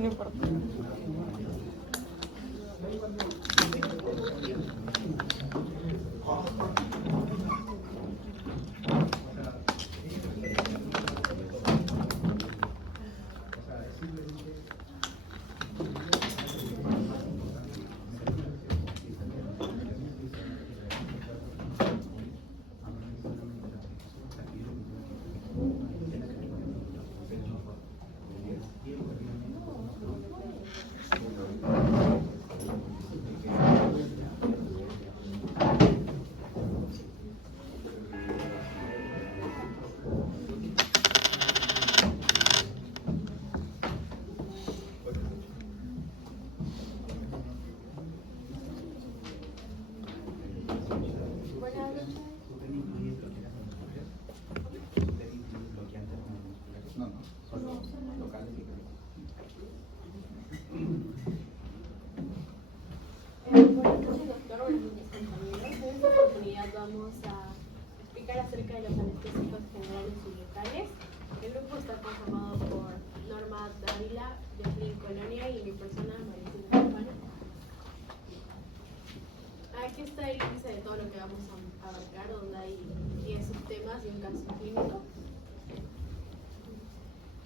no importa. Vamos a explicar acerca de los anestésicos generales y locales. El grupo está conformado por Norma Dávila, Jacqueline Colonia y mi persona, Maricela Campana. Aquí está el índice de todo lo que vamos a abarcar, donde hay 10 subtemas y un caso clínico.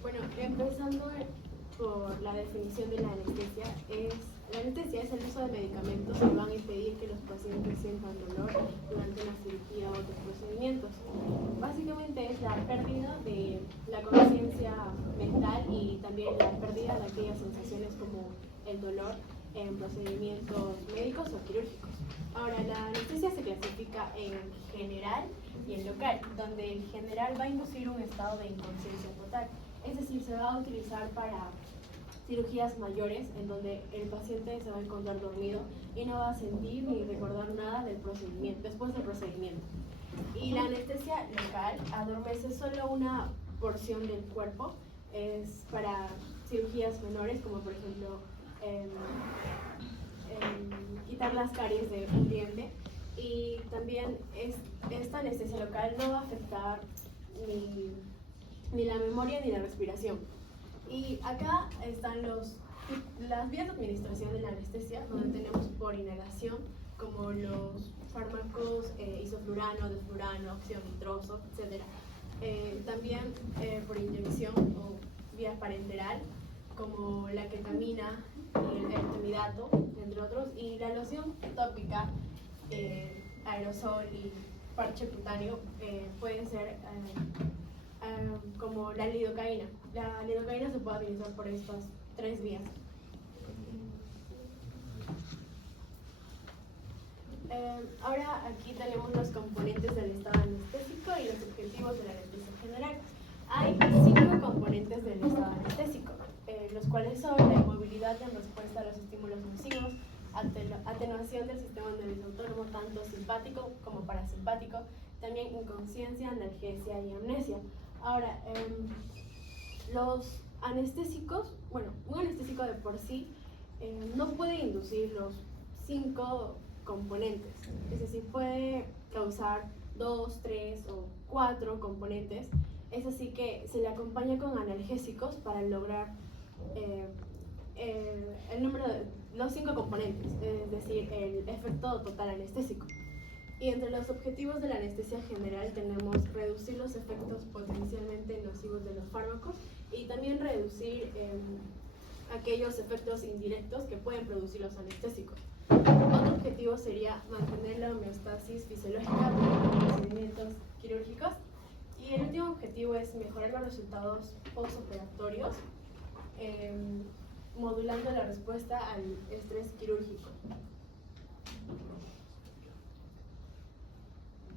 Bueno, empezando por la definición de la anestesia. La anestesia es el uso de medicamentos que van a impedir que los pacientes sientan dolor durante una cirugía o otros procedimientos. Básicamente es la pérdida de la conciencia mental y también la pérdida de aquellas sensaciones como el dolor en procedimientos médicos o quirúrgicos. Ahora, la anestesia se clasifica en general y en local, donde el general va a inducir un estado de inconsciencia total. Es decir, se va a utilizar para cirugías mayores en donde el paciente se va a encontrar dormido y no va a sentir ni recordar nada del procedimiento, después del procedimiento. Y la anestesia local adormece solo una porción del cuerpo, es para cirugías menores como por ejemplo quitar las caries de un diente, y también esta anestesia local no va a afectar ni la memoria ni la respiración. Y acá están las vías de administración de la anestesia, donde tenemos por inhalación, como los fármacos isoflurano, desflurano, oxiomitroso, etc. También por inyección o vía parenteral, como la ketamina y el temidato, entre otros, y la loción tópica, aerosol y parche cutáneo pueden ser como la lidocaína. La lidocaína se puede administrar por estas 3 vías. Ahora aquí tenemos los componentes del estado anestésico y los objetivos de la anestesia general. Hay 5 componentes del estado anestésico, los cuales son la inmovilidad en respuesta a los estímulos nocivos, atenuación del sistema nervioso autónomo, tanto simpático como parasimpático, también inconsciencia, analgesia y amnesia. Ahora, los anestésicos, bueno, un anestésico de por sí no puede inducir los 5 componentes, es decir, puede causar 2, 3 o 4 componentes. Es así que se le acompaña con analgésicos para lograr el número de los 5 componentes, es decir, el efecto total anestésico. Y entre los objetivos de la anestesia general tenemos reducir los efectos potencialmente nocivos de los fármacos y también reducir aquellos efectos indirectos que pueden producir los anestésicos. Otro objetivo sería mantener la homeostasis fisiológica durante los procedimientos quirúrgicos. Y el último objetivo es mejorar los resultados postoperatorios, modulando la respuesta al estrés quirúrgico.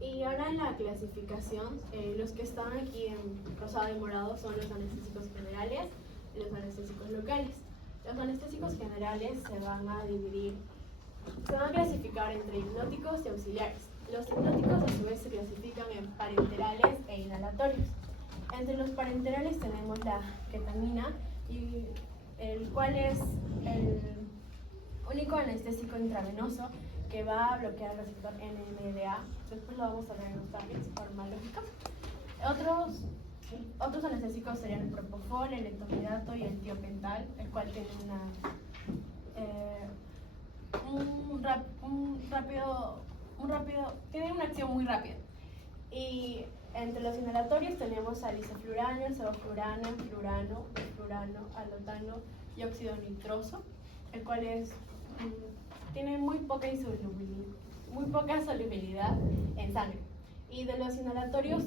Y ahora en la clasificación, los que están aquí en rosado y morado son los anestésicos generales y los anestésicos locales. Los anestésicos generales se van a clasificar entre hipnóticos y auxiliares. Los hipnóticos a su vez se clasifican en parenterales e inhalatorios. Entre los parenterales tenemos la ketamina, y el cual es el único anestésico intravenoso que va a bloquear el receptor NMDA. Después lo vamos a ver en los targets farmacológicos. Otros Otros anestésicos serían el propofol, el etopidato y el tiopental, el cual tiene tiene una acción muy rápida. Y entre los inhalatorios tenemos al isoflurano, el sevoflurano, fluorano, fluorano, alotano y óxido nitroso, el cual tiene muy poca solubilidad en sangre. Y de los inhalatorios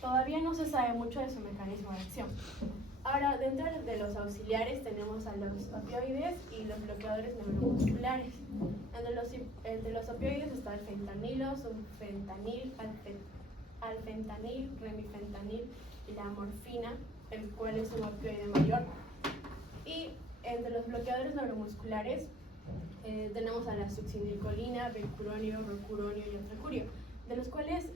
todavía no se sabe mucho de su mecanismo de acción. Ahora, dentro de los auxiliares tenemos a los opioides y los bloqueadores neuromusculares. Entre los opioides está el fentanilo, sulfentanil, alfentanil, remifentanil y la morfina, el cual es un opioide mayor. Y entre los bloqueadores neuromusculares tenemos a la succinilcolina, bencuronio, rocuronio y otracurio, de los cuales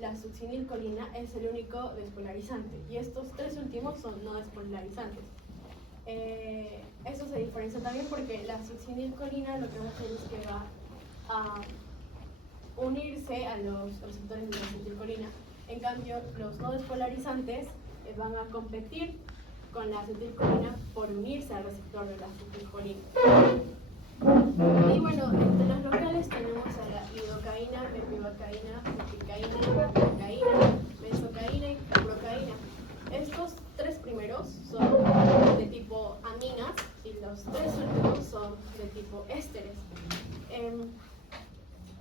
la succinilcolina es el único despolarizante, y estos tres últimos son no despolarizantes. Eso se diferencia también porque la succinilcolina lo que va a hacer es que va a unirse a los receptores de la acetilcolina. En cambio, los no despolarizantes van a competir con la acetilcolina por unirse al receptor de la acetilcolina. Y bueno, entre los locales tenemos a la lidocaína, mepivacaína, mepicaína, mepicaína, benzocaína y procaína. Estos tres primeros son de tipo aminas y los tres últimos son de tipo ésteres.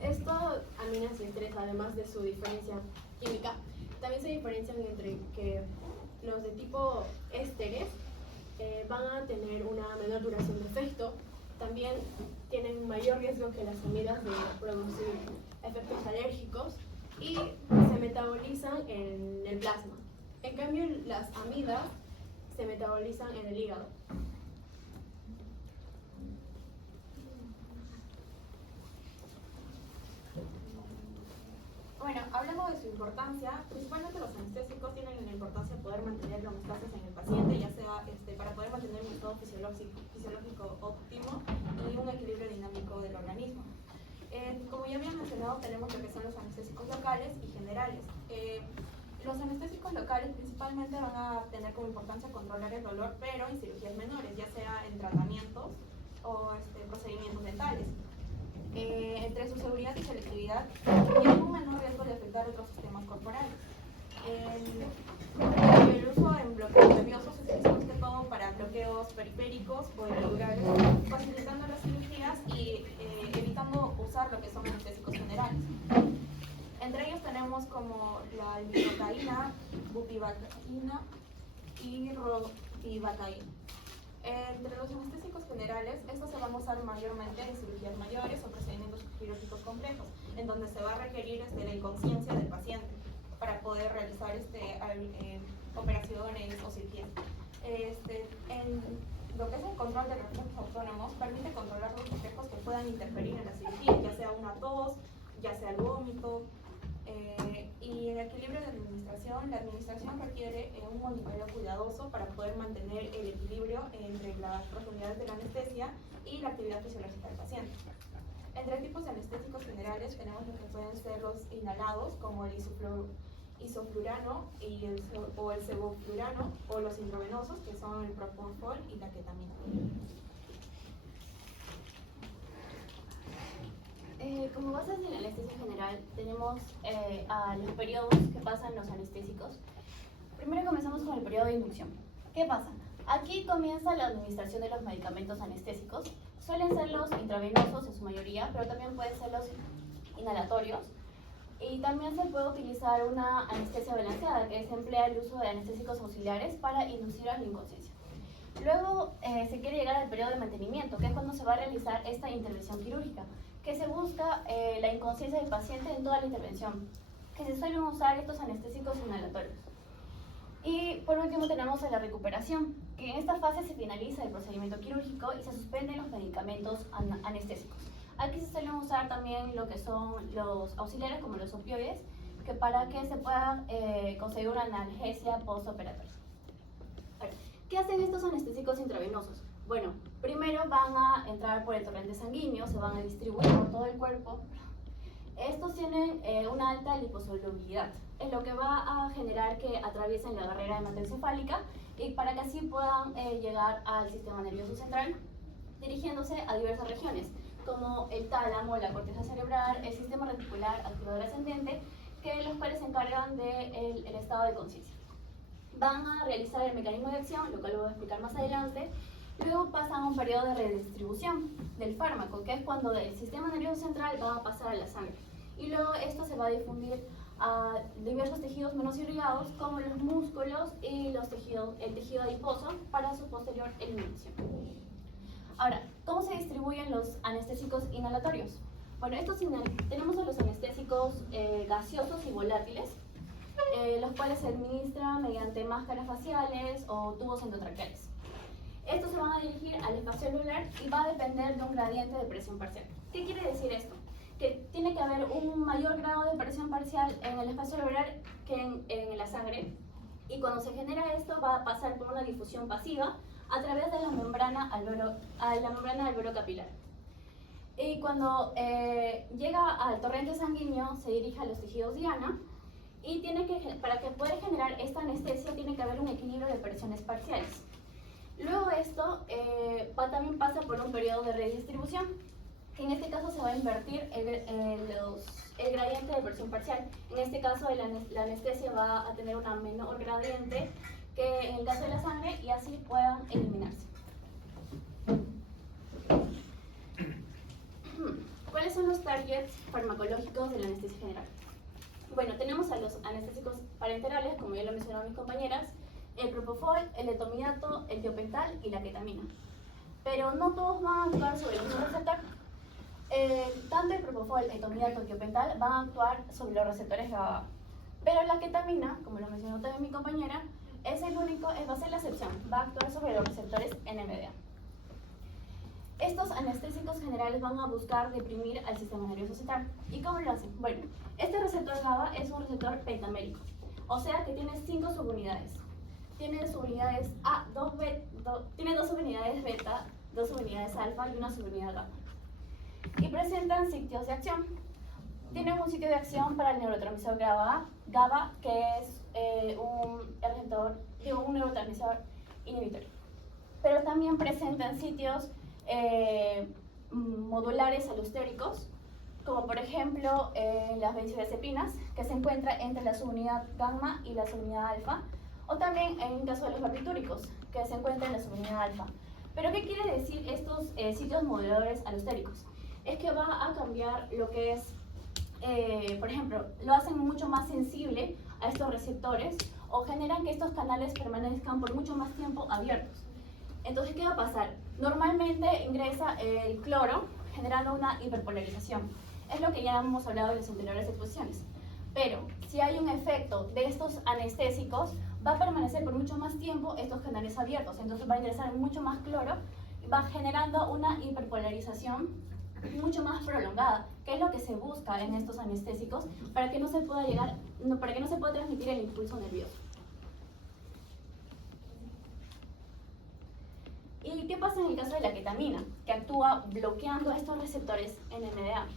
Estas aminas y ésteres, además de su diferencia química, también se diferencian entre que los de tipo ésteres van a tener una menor duración de efecto. También tienen mayor riesgo que las amidas de producir efectos alérgicos y se metabolizan en el plasma. En cambio, las amidas se metabolizan en el hígado. Bueno, hablando de su importancia, principalmente los anestésicos tienen la importancia de poder mantener la homeostasis en el paciente, ya sea para poder mantener un estado fisiológico óptimo y un equilibrio dinámico del organismo. Como ya había mencionado, tenemos lo que son los anestésicos locales y generales. Los anestésicos locales principalmente van a tener como importancia controlar el dolor, pero en cirugías menores, ya sea en tratamientos o procedimientos dentales. Entre su seguridad y selectividad, tienen un menor riesgo de afectar otros sistemas corporales. El uso en bloqueos nerviosos se utiliza más que todo para bloqueos periféricos o epidurales, facilitando las cirugías y evitando usar lo que son anestésicos generales. Entre ellos tenemos como la lidocaína, bupivacaína y ropivacaína. Entre los anestésicos generales, estos se van a usar mayormente en cirugías mayores o procedimientos quirúrgicos complejos, en donde se va a requerir la inconsciencia del paciente para poder realizar operaciones o cirugías. En lo que es el control de reflejos autónomos, permite controlar los reflejos que puedan interferir en la cirugía, ya sea una tos, ya sea el vómito. Y en el equilibrio de administración, la administración requiere un monitoreo cuidadoso para poder mantener el equilibrio entre las profundidades de la anestesia y la actividad fisiológica del paciente. Entre tipos de anestésicos generales tenemos lo que pueden ser los inhalados, como el isoflurano o el sevoflurano, o los intravenosos, que son el propofol y la ketamina. Como bases de la anestesia general tenemos a los periodos que pasan los anestésicos. Primero comenzamos con el periodo de inducción. ¿Qué pasa? Aquí comienza la administración de los medicamentos anestésicos. Suelen ser los intravenosos en su mayoría, pero también pueden ser los inhalatorios. Y también se puede utilizar una anestesia balanceada, que se emplea el uso de anestésicos auxiliares para inducir a la inconsciencia. Luego se quiere llegar al periodo de mantenimiento, que es cuando se va a realizar esta intervención quirúrgica, que se busca la inconsciencia del paciente en toda la intervención, que se suelen usar estos anestésicos inhalatorios. Y por último tenemos la recuperación, que en esta fase se finaliza el procedimiento quirúrgico y se suspenden los medicamentos anestésicos. Aquí se suelen usar también lo que son los auxiliares, como los opioides, que para que se pueda conseguir una analgesia postoperatoria. ¿Qué hacen estos anestésicos intravenosos? Bueno, primero van a entrar por el torrente sanguíneo, se van a distribuir por todo el cuerpo. Estos tienen una alta liposolubilidad, es lo que va a generar que atraviesen la barrera hematoencefálica y para que así puedan llegar al sistema nervioso central, dirigiéndose a diversas regiones, como el tálamo, la corteza cerebral, el sistema reticular activador ascendente, los cuales se encargan del estado de conciencia. Van a realizar el mecanismo de acción, lo cual lo voy a explicar más adelante. Luego pasan a un periodo de redistribución del fármaco, que es cuando del sistema nervioso central va a pasar a la sangre. Y luego esto se va a difundir a diversos tejidos menos irrigados, como los músculos y el tejido adiposo, para su posterior eliminación. Ahora, ¿cómo se distribuyen los anestésicos inhalatorios? Bueno, tenemos a los anestésicos gaseosos y volátiles, los cuales se administran mediante máscaras faciales o tubos endotraqueales. Estos se van a dirigir al espacio celular y va a depender de un gradiente de presión parcial. ¿Qué quiere decir esto? Que tiene que haber un mayor grado de presión parcial en el espacio celular que en la sangre, y cuando se genera esto va a pasar por una difusión pasiva a través de la membrana alveolo capilar. Y cuando llega al torrente sanguíneo se dirige a los tejidos diana, y para que pueda generar esta anestesia tiene que haber un equilibrio de presiones parciales. Luego esto también pasa por un periodo de redistribución, que en este caso se va a invertir el gradiente de presión parcial. En este caso la anestesia va a tener una menor gradiente que en el caso de la sangre, y así puedan eliminarse. ¿Cuáles son los targets farmacológicos de la anestesia general? Bueno, tenemos a los anestésicos parenterales, como ya lo mencionaron mis compañeras, el propofol, el etomidato, el tiopental y la ketamina. Pero no todos van a actuar sobre el mismo receptor. Tanto el propofol, el etomidato y el tiopental van a actuar sobre los receptores GABA. Pero la ketamina, como lo mencionó también mi compañera, va a ser la excepción, va a actuar sobre los receptores NMDA. Estos anestésicos generales van a buscar deprimir al sistema nervioso central. ¿Y cómo lo hacen? Bueno, este receptor GABA es un receptor pentamérico, o sea que tiene 5 subunidades. Tiene subunidades tiene 2 subunidades beta, 2 subunidades alfa y una subunidad gamma. Y presentan sitios de acción. Tienen un sitio de acción para el neurotransmisor GABA, que es un neurotransmisor inhibitorio. Pero también presentan sitios modulares alostéricos, como por ejemplo las benzodiazepinas, que se encuentra entre la subunidad gamma y la subunidad alfa, o también en el caso de los barbitúricos, que se encuentra en la subunidad alfa. ¿Pero qué quiere decir estos sitios moduladores alostéricos? Es que va a cambiar lo que es, por ejemplo, lo hacen mucho más sensible a estos receptores, o generan que estos canales permanezcan por mucho más tiempo abiertos. Entonces, ¿qué va a pasar? Normalmente ingresa el cloro generando una hiperpolarización. Es lo que ya hemos hablado en las anteriores exposiciones. Pero si hay un efecto de estos anestésicos, va a permanecer por mucho más tiempo estos canales abiertos. Entonces va a ingresar mucho más cloro y va generando una hiperpolarización mucho más prolongada, que es lo que se busca en estos anestésicos para que no se pueda transmitir el impulso nervioso. ¿Y qué pasa en el caso de la ketamina, que actúa bloqueando estos receptores NMDA?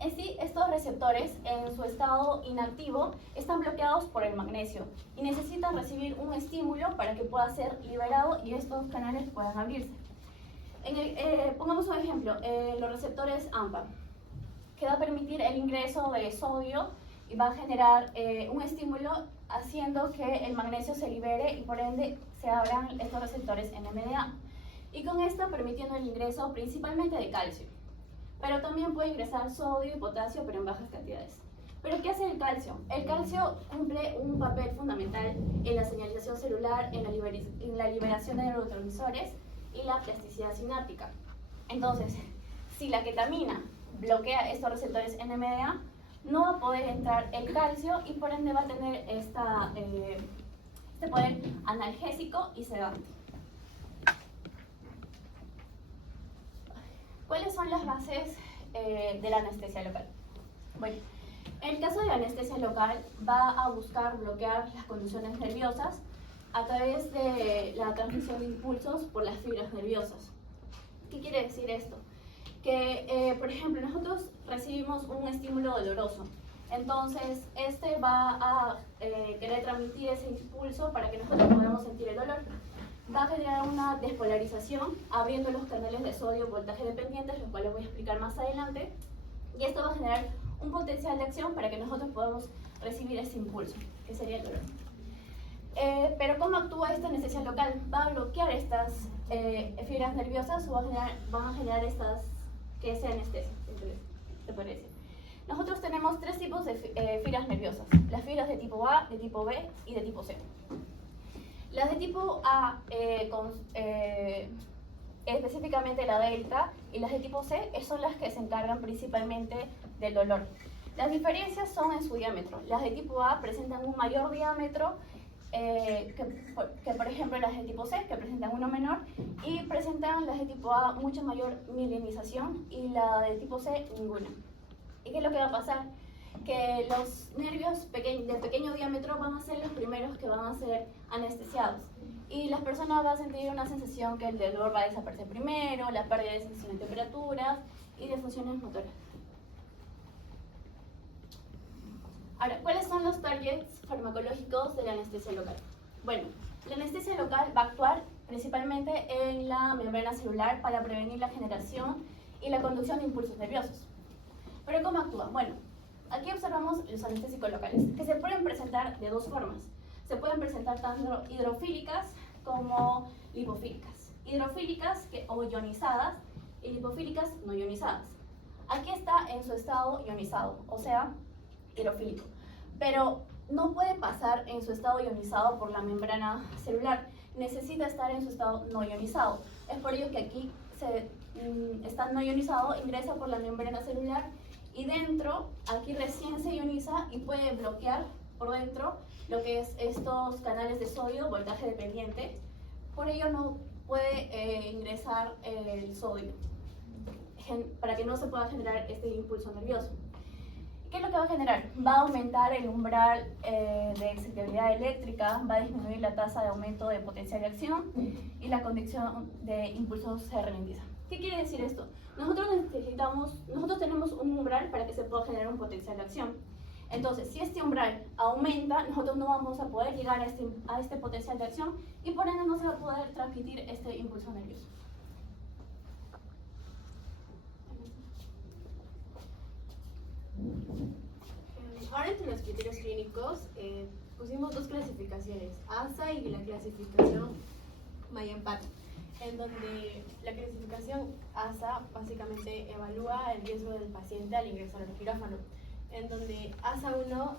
En sí, estos receptores en su estado inactivo están bloqueados por el magnesio y necesitan recibir un estímulo para que pueda ser liberado y estos canales puedan abrirse. Pongamos un ejemplo, los receptores AMPA, que va a permitir el ingreso de sodio y va a generar un estímulo haciendo que el magnesio se libere y por ende se abran estos receptores NMDA. Y con esto permitiendo el ingreso principalmente de calcio. Pero también puede ingresar sodio y potasio, pero en bajas cantidades. ¿Pero qué hace el calcio? El calcio cumple un papel fundamental en la señalización celular, en la liberación de neurotransmisores y la plasticidad sináptica. Entonces, si la ketamina bloquea estos receptores NMDA, no va a poder entrar el calcio y por ende va a tener este poder analgésico y sedante. ¿Cuáles son las bases de la anestesia local? Bueno, en el caso de la anestesia local va a buscar bloquear las conducciones nerviosas a través de la transmisión de impulsos por las fibras nerviosas. ¿Qué quiere decir esto? que, por ejemplo, nosotros recibimos un estímulo doloroso. Entonces, este va a querer transmitir ese impulso para que nosotros podamos sentir el dolor. Va a generar una despolarización, abriendo los canales de sodio voltaje dependientes, los cuales voy a explicar más adelante. Y esto va a generar un potencial de acción para que nosotros podamos recibir ese impulso, que sería el dolor. Pero ¿cómo actúa esta anestesia local? Va a bloquear estas fibras nerviosas o van a generar estas que se anestesian, ¿te parece? Nosotros tenemos tres tipos de fibras nerviosas: las fibras de tipo A, de tipo B y de tipo C. Las de tipo A, específicamente la delta, y las de tipo C son las que se encargan principalmente del dolor. Las diferencias son en su diámetro. Las de tipo A presentan un mayor diámetro que por ejemplo las de tipo C, que presentan uno menor, y presentan las de tipo A mucha mayor mielinización y la de tipo C ninguna. ¿Y qué es lo que va a pasar? Que los nervios de pequeño diámetro van a ser los primeros que van a ser anestesiados. Y las personas van a sentir una sensación que el dolor va a desaparecer primero, la pérdida de sensación de temperaturas y de funciones motoras. Ahora, ¿cuáles son los targets farmacológicos de la anestesia local? Bueno, la anestesia local va a actuar principalmente en la membrana celular para prevenir la generación y la conducción de impulsos nerviosos. ¿Pero cómo actúa? Bueno, aquí observamos los anestésicos locales, que se pueden presentar de dos formas. Se pueden presentar tanto hidrofílicas como lipofílicas. Hidrofílicas o ionizadas y lipofílicas no ionizadas. Aquí está en su estado ionizado, o sea, hidrofílico. Pero no puede pasar en su estado ionizado por la membrana celular. Necesita estar en su estado no ionizado. Es por ello que aquí está no ionizado, ingresa por la membrana celular y dentro, aquí recién se ioniza y puede bloquear por dentro lo que es estos canales de sodio, voltaje dependiente. Por ello no puede ingresar el sodio para que no se pueda generar este impulso nervioso. ¿Qué es lo que va a generar? Va a aumentar el umbral de excitabilidad eléctrica, va a disminuir la tasa de aumento de potencial de acción y la conducción de impulsos se ralentiza. ¿Qué quiere decir esto? Nosotros tenemos un umbral para que se pueda generar un potencial de acción. Entonces, si este umbral aumenta, nosotros no vamos a poder llegar a este potencial de acción y por ende no se va a poder transmitir este impulso nervioso. Ahora, entre los criterios clínicos pusimos dos clasificaciones, ASA y la clasificación Mayan-Paty, en donde la clasificación ASA básicamente evalúa el riesgo del paciente al ingresar al quirófano, en donde ASA 1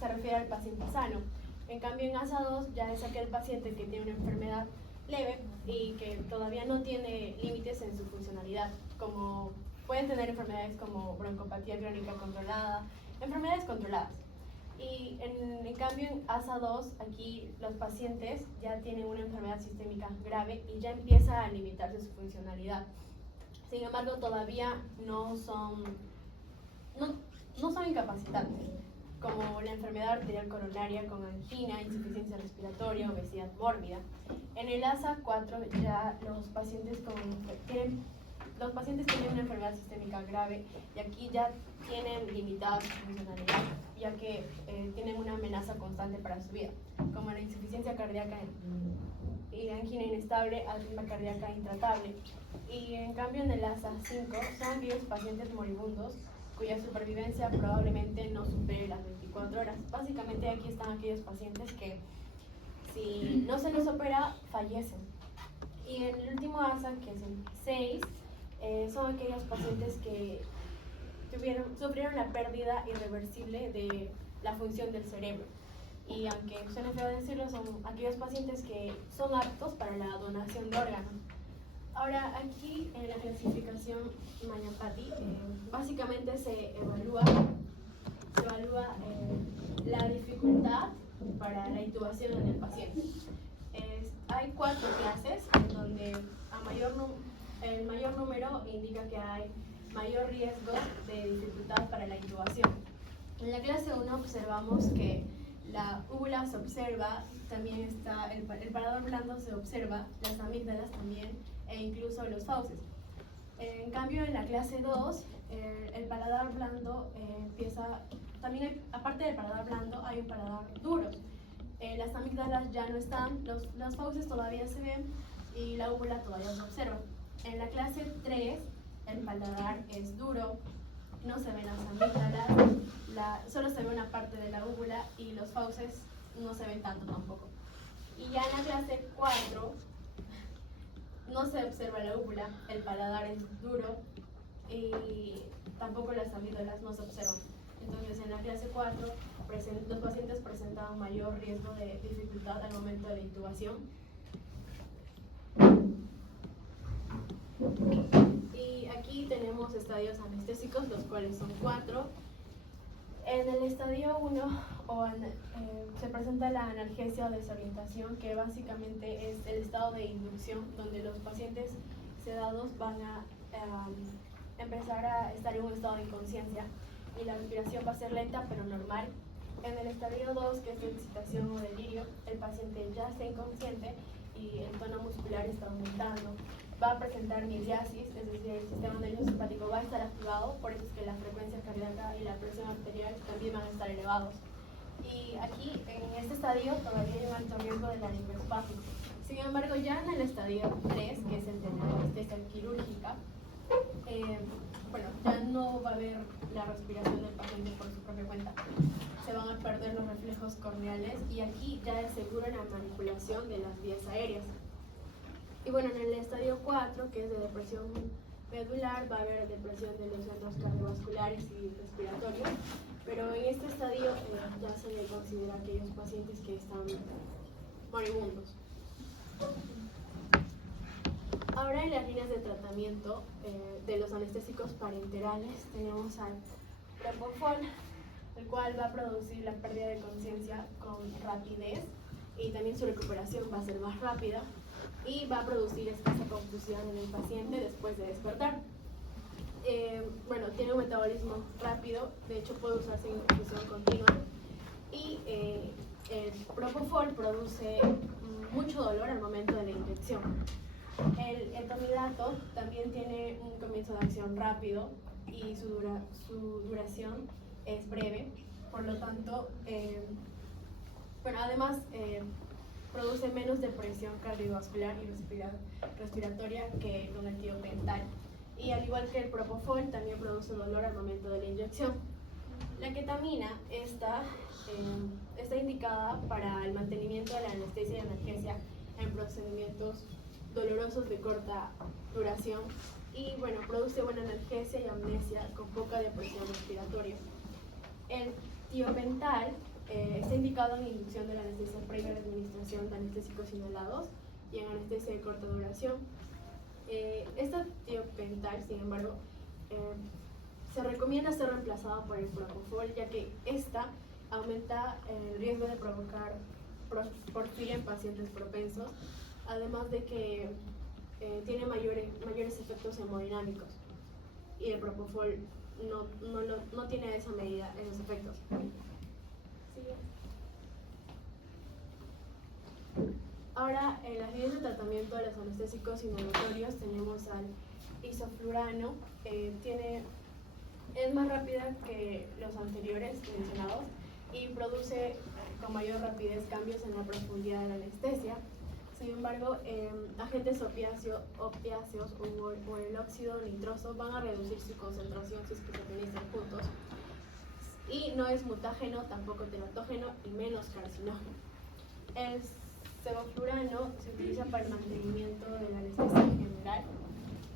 se refiere al paciente sano. En cambio, en ASA 2 ya es aquel paciente que tiene una enfermedad leve y que todavía no tiene límites en su funcionalidad, como pueden tener enfermedades como broncopatía crónica controlada, enfermedades controladas. Y en cambio en ASA 2, aquí los pacientes ya tienen una enfermedad sistémica grave y ya empieza a limitarse su funcionalidad. Sin embargo, todavía no son incapacitables, como la enfermedad arterial coronaria con angina, insuficiencia respiratoria, obesidad mórbida. En el ASA 4 ya los pacientes tienen una enfermedad sistémica grave y aquí ya tienen limitada su funcionalidad, ya que tienen una amenaza constante para su vida, como la insuficiencia cardíaca y angina inestable, arritmia cardíaca intratable. Y en cambio en el ASA 5 son aquellos pacientes moribundos cuya supervivencia probablemente no supere las 24 horas. Básicamente aquí están aquellos pacientes que si no se les opera, fallecen. Y en el último ASA, que es el 6, son aquellos pacientes que sufrieron la pérdida irreversible de la función del cerebro. Y aunque suene feo decirlo, son aquellos pacientes que son aptos para la donación de órganos. Ahora, aquí en la clasificación Mayan-Paty, básicamente se evalúa la dificultad para la intubación en el paciente. Hay 4 clases, en donde el mayor número indica que hay mayor riesgo de dificultad para la intubación. En la clase 1 observamos que la úvula se observa, también está el parador blando se observa, las amígdalas también, e incluso los fauces. En cambio, en la clase 2, el paladar blando empieza, también aparte del paladar blando, hay un paladar duro. Las amígdalas ya no están, los fauces todavía se ven y la úvula todavía se observa. En la clase 3, el paladar es duro, no se ven las amígdalas, solo se ve una parte de la úvula y los fauces no se ven tanto tampoco. Y ya en la clase 4, no se observa la úvula, el paladar es duro y tampoco las amígdalas no se observan. Entonces en la clase 4 los pacientes presentan mayor riesgo de dificultad al momento de la intubación. Y aquí tenemos estadios anestésicos, los cuales son 4. En el estadio 1 se presenta la analgesia o desorientación, que básicamente es el estado de inducción, donde los pacientes sedados van a empezar a estar en un estado de inconsciencia y la respiración va a ser lenta pero normal. En el estadio 2, que es de excitación o delirio, el paciente ya está inconsciente y el tono muscular está aumentando. Va a presentar miriasis, es decir, el sistema nervioso simpático va a estar activado, por eso es que la frecuencia cardíaca y la presión arterial también van a estar elevados. Y aquí, en este estadio, todavía hay un alto riesgo de laringoespasmo. Sin embargo, ya en el estadio 3, que es el de la anestesia quirúrgica, ya no va a haber la respiración del paciente por su propia cuenta. Se van a perder los reflejos corneales y aquí ya es seguro la manipulación de las vías aéreas. Y bueno, en el estadio 4, que es de depresión medular, va a haber depresión de los centros cardiovasculares y respiratorios, pero en este estadio ya se le considera aquellos pacientes que están moribundos. Ahora en las líneas de tratamiento de los anestésicos parenterales tenemos al propofol, el cual va a producir la pérdida de conciencia con rapidez y también su recuperación va a ser más rápida y va a producir escasa confusión en el paciente después de despertar. Tiene un metabolismo rápido, de hecho puede usarse en infusión continua y el propofol produce mucho dolor al momento de la inyección. El etomidato también tiene un comienzo de acción rápido y su duración es breve, por lo tanto, además produce menos depresión cardiovascular y respiratoria que con el tiopental. Y al igual que el propofol, también produce dolor al momento de la inyección. La ketamina está indicada para el mantenimiento de la anestesia y analgesia en procedimientos dolorosos de corta duración y produce buena analgesia y amnesia con poca depresión respiratoria. El tiopental está indicado en inducción de la anestesia previa a la administración de anestésicos inhalados y en anestesia de corta duración. Esta tiopental, sin embargo, se recomienda ser reemplazada por el propofol, ya que esta aumenta el riesgo de provocar porfiria en pacientes propensos, además de que tiene mayores efectos hemodinámicos y el propofol no tiene esa medida, esos efectos. ¿Sigue? Ahora, en las líneas de tratamiento de los anestésicos inhalatorios tenemos al isoflurano, es más rápida que los anteriores mencionados y produce con mayor rapidez cambios en la profundidad de la anestesia. Sin embargo, agentes opiáceos o el óxido nitroso van a reducir su concentración si es que se administran juntos. Y no es mutágeno, tampoco teratógeno y menos carcinógeno. El sevoflurano se utiliza para el mantenimiento de la anestesia en general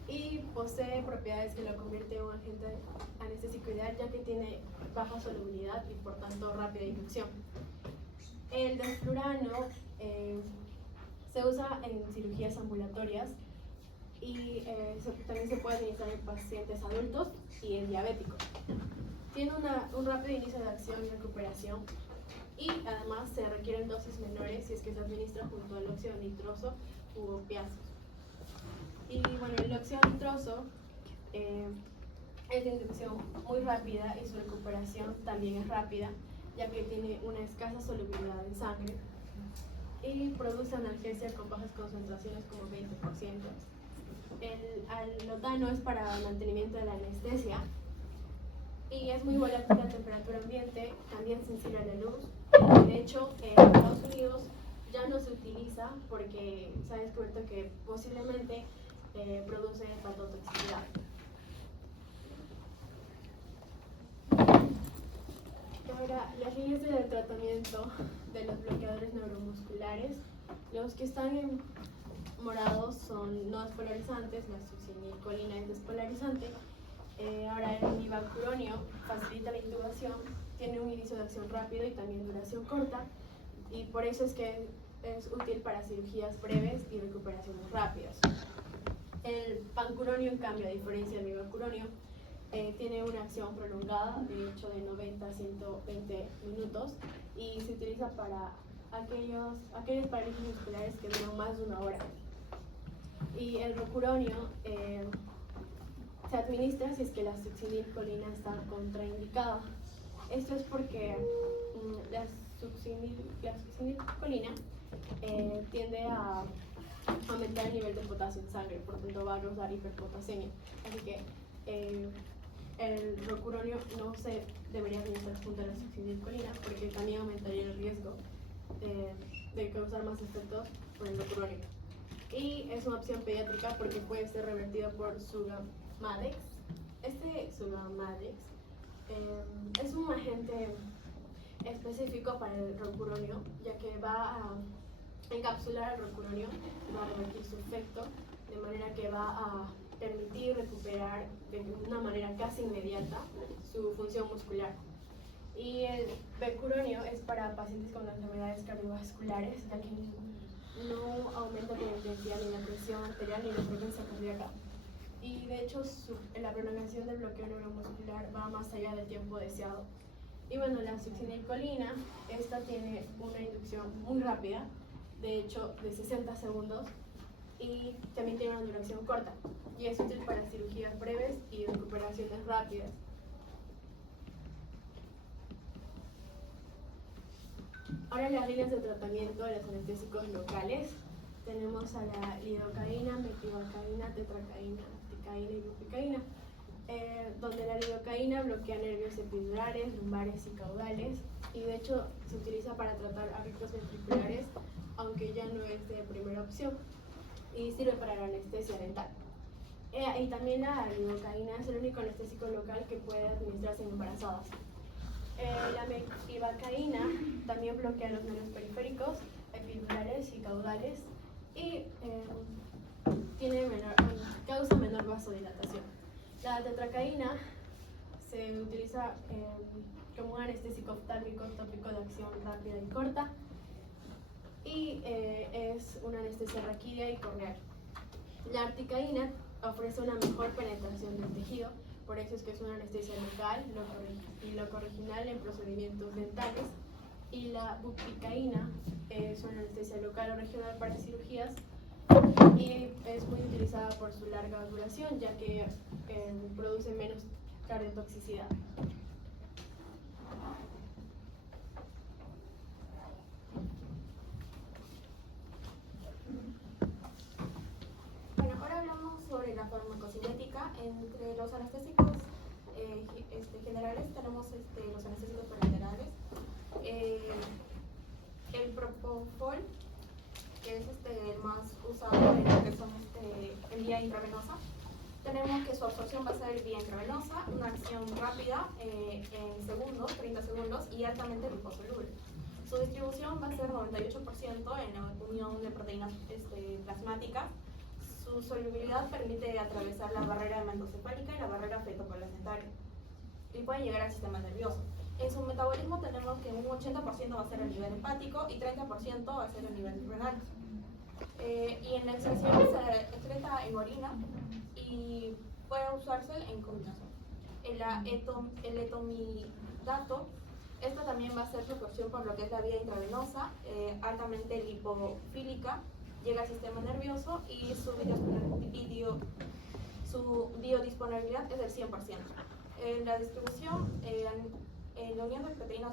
y posee propiedades que lo convierten en un agente anestésico ideal, ya que tiene baja solubilidad y por tanto rápida inducción. El desflurano se usa en cirugías ambulatorias y también se puede administrar en pacientes adultos y en diabéticos. Tiene un rápido inicio de acción y recuperación y además se requieren dosis menores si es que se administra junto al óxido nitroso u opiáceos. Y el óxido nitroso es de inducción muy rápida y su recuperación también es rápida, ya que tiene una escasa solubilidad en sangre y produce analgesia con bajas concentraciones como 20%. El alotano es para mantenimiento de la anestesia y es muy volátil a temperatura ambiente, también sensible a la luz. De hecho, en Estados Unidos ya no se utiliza porque se ha descubierto que posiblemente produce hepatotoxicidad. Ahora, las líneas de tratamiento de los bloqueadores neuromusculares, los que están en morados son no despolarizantes, la succinilcolina es despolarizante. Ahora el ivacuronio facilita la intubación, tiene un inicio de acción rápido y también duración corta, y por eso es que es útil para cirugías breves y recuperaciones rápidas. El pancuronio, en cambio, a diferencia del ivacuronio, tiene una acción prolongada, de hecho de 90 a 120 minutos, y se utiliza para aquellos parálisis musculares que duran más de una hora. Y el rocuronio se administra si es que la succinilcolina está contraindicada. Esto es porque la succinilcolina tiende a aumentar el nivel de potasio en sangre, por lo tanto va a causar hiperpotasemia. Así que el rocuronio no se debería administrar junto a la succinilcolina porque también aumentaría el riesgo de causar más efectos por el rocuronio. Y es una opción pediátrica porque puede ser revertido por Sugamadex. Este Sugamadex es un agente específico para el rocuronio, ya que va a encapsular el rocuronio, va a revertir su efecto, de manera que va a permitir recuperar de una manera casi inmediata su función muscular. Y el becuronio es para pacientes con enfermedades cardiovasculares, ya que no aumenta con intensidad ni la presión arterial ni la frecuencia cardíaca. Y de hecho la prolongación del bloqueo neuromuscular va más allá del tiempo deseado. Y bueno, la succinilcolina, esta tiene una inducción muy rápida, de hecho de 60 segundos, y también tiene una duración corta, y es útil para cirugías breves y recuperaciones rápidas. Ahora las líneas de tratamiento de los anestésicos locales. Tenemos a la lidocaína, metilocaína, tetracaína, ticaína y bupicaína, donde la lidocaína bloquea nervios epidurales, lumbares y caudales, y de hecho se utiliza para tratar arritmias ventriculares, aunque ya no es de primera opción, y sirve para la anestesia dental. Y también la lidocaína es el único anestésico local que puede administrarse en embarazadas. La metivacaína también bloquea los nervios periféricos, epidurales y caudales, y causa menor vasodilatación. La tetracaína se utiliza como un anestésico oftálmico tópico de acción rápida y corta, y es una anestesia raquídea y corneal. La articaína ofrece una mejor penetración del tejido, por eso es que es una anestesia local y locorregional en procedimientos dentales. Y la bupicaína es una anestesia local o regional para cirugías y es muy utilizada por su larga duración, ya que produce menos cardiotoxicidad. Bueno, ahora hablamos sobre la farmacocinética. Entre los anestésicos generales tenemos los anestésicos parenterales. El propofol, que es el más usado en lo que son en vía intravenosa. Tenemos que su absorción va a ser vía intravenosa, una acción rápida en segundos, 30 segundos, y altamente liposoluble. Su distribución va a ser 98% en la unión de proteínas plasmáticas. Su solubilidad permite atravesar la barrera hematocefálica y la barrera fetoplacentaria y puede llegar al sistema nervioso. En su metabolismo tenemos que un 80% va a ser a nivel hepático y 30% va a ser a nivel renal. Y en la excreción se excreta en orina y puede usarse en combinación. El etomidato, esto también va a ser su absorción por lo que es la vía intravenosa, altamente lipofílica, llega al sistema nervioso y su biodisponibilidad es del 100%. En la distribución, en la unión de proteínas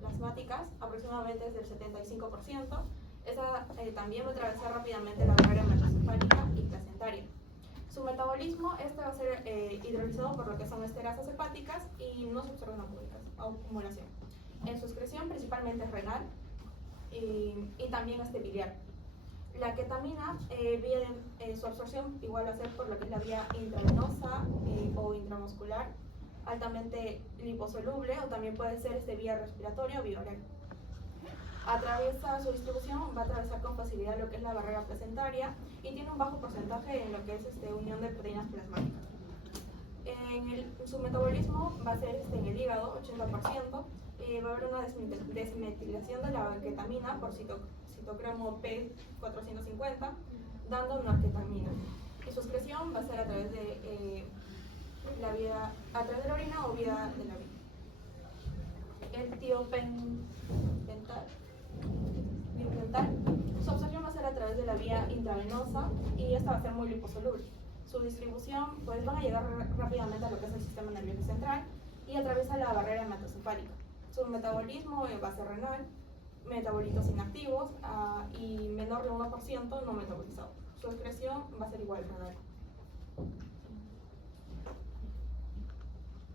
plasmáticas, aproximadamente es del 75%. Esa también va a atravesar rápidamente la barrera hematocefálica y placentaria. metabolismo, este va a ser hidrolizado por lo que son esterasas hepáticas y no se observa una acumulación. En su excreción principalmente es renal y también biliar. La ketamina, su absorción igual va a ser por lo que es la vía intravenosa o intramuscular, altamente liposoluble, o también puede ser vía respiratoria o vía oral. Su distribución va a atravesar con facilidad lo que es la barrera placentaria y tiene un bajo porcentaje en lo que es unión de proteínas plasmáticas. Su metabolismo va a ser en el hígado, 80%, va a haber una desmetilación de la ketamina por citocromo P450, dando norketamina. Y su excreción va a ser a través de la orina o vía de la vida. El tiopental, su absorción va a ser a través de la vía intravenosa y esta va a ser muy liposoluble. Su distribución, pues van a llegar rápidamente a lo que es el sistema nervioso central y atraviesa la barrera hematocefálica. Su metabolismo va a ser renal, metabolitos inactivos y menor de 1% no metabolizados. Su excreción va a ser igual renal.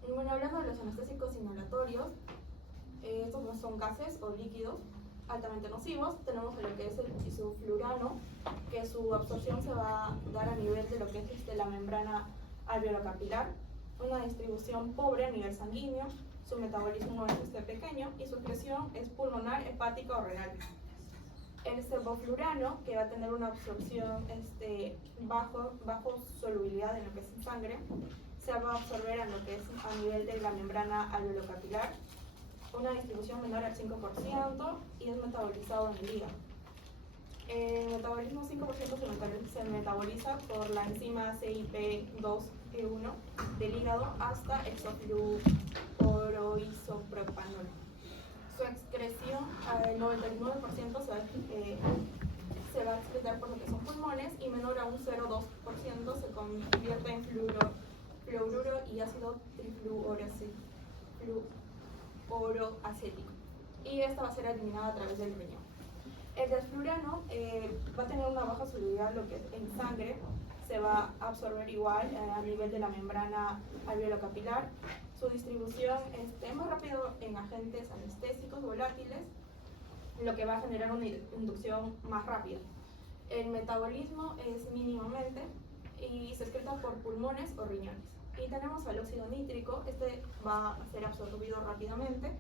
Y bueno, hablando de los anestésicos inhalatorios, estos no son gases o líquidos altamente nocivos. Tenemos lo que es el isoflurano, que su absorción se va a dar a nivel de lo que es la membrana alveolocapilar, una distribución pobre a nivel sanguíneo, su metabolismo es pequeño y su excreción es pulmonar, hepática o renal. El sevoflurano, que va a tener una absorción bajo solubilidad en lo que es en sangre, se va a absorber en lo que es a nivel de la membrana alveolocapilar, una distribución menor al 5% y es metabolizado en el hígado. El metabolismo 5% se metaboliza por la enzima CYP2E1 del hígado hasta hexafluoroisopropanol. Su excreción, el 99% se va a excretar por lo que son pulmones y menor a un 0,2% se convierte en fluoruro y ácido trifluoroacético. Y esta va a ser eliminada a través del riñón. El desflurano va a tener una baja solubilidad, lo que es en sangre, se va a absorber igual a nivel de la membrana alveolocapilar. Su distribución es más rápido en agentes anestésicos volátiles, lo que va a generar una inducción más rápida. El metabolismo es mínimamente y se excreta por pulmones o riñones. Y tenemos al óxido nítrico, este va a ser absorbido rápidamente,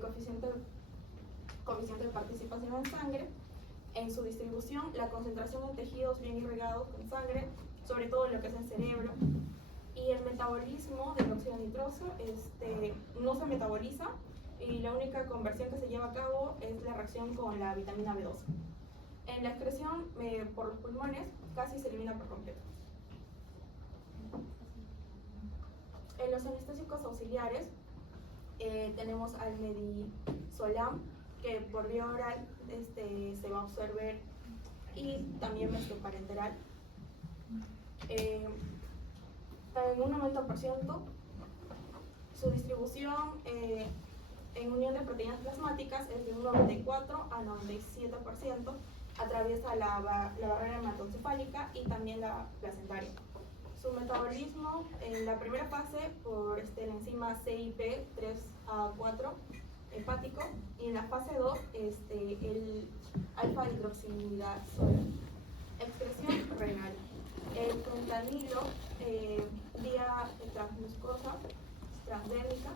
coeficiente de participación en sangre. En su distribución, la concentración en tejidos bien irrigados con sangre, sobre todo en lo que es el cerebro. Y el metabolismo del óxido nitroso no se metaboliza y la única conversión que se lleva a cabo es la reacción con la vitamina B12. En la excreción por los pulmones casi se elimina por completo. En los anestésicos auxiliares tenemos al Medisolam, que por vía oral se va a absorber y también parenteral. En un 90%, su distribución en unión de proteínas plasmáticas es de un 94 a 97%, atraviesa la barrera hematocefálica y también la placentaria. Su metabolismo en la primera fase por la enzima CYP3A4 hepático y en la fase 2 el alfa hidroxilidazol. Excreción renal. El fentanilo vía transmucosa transdérmica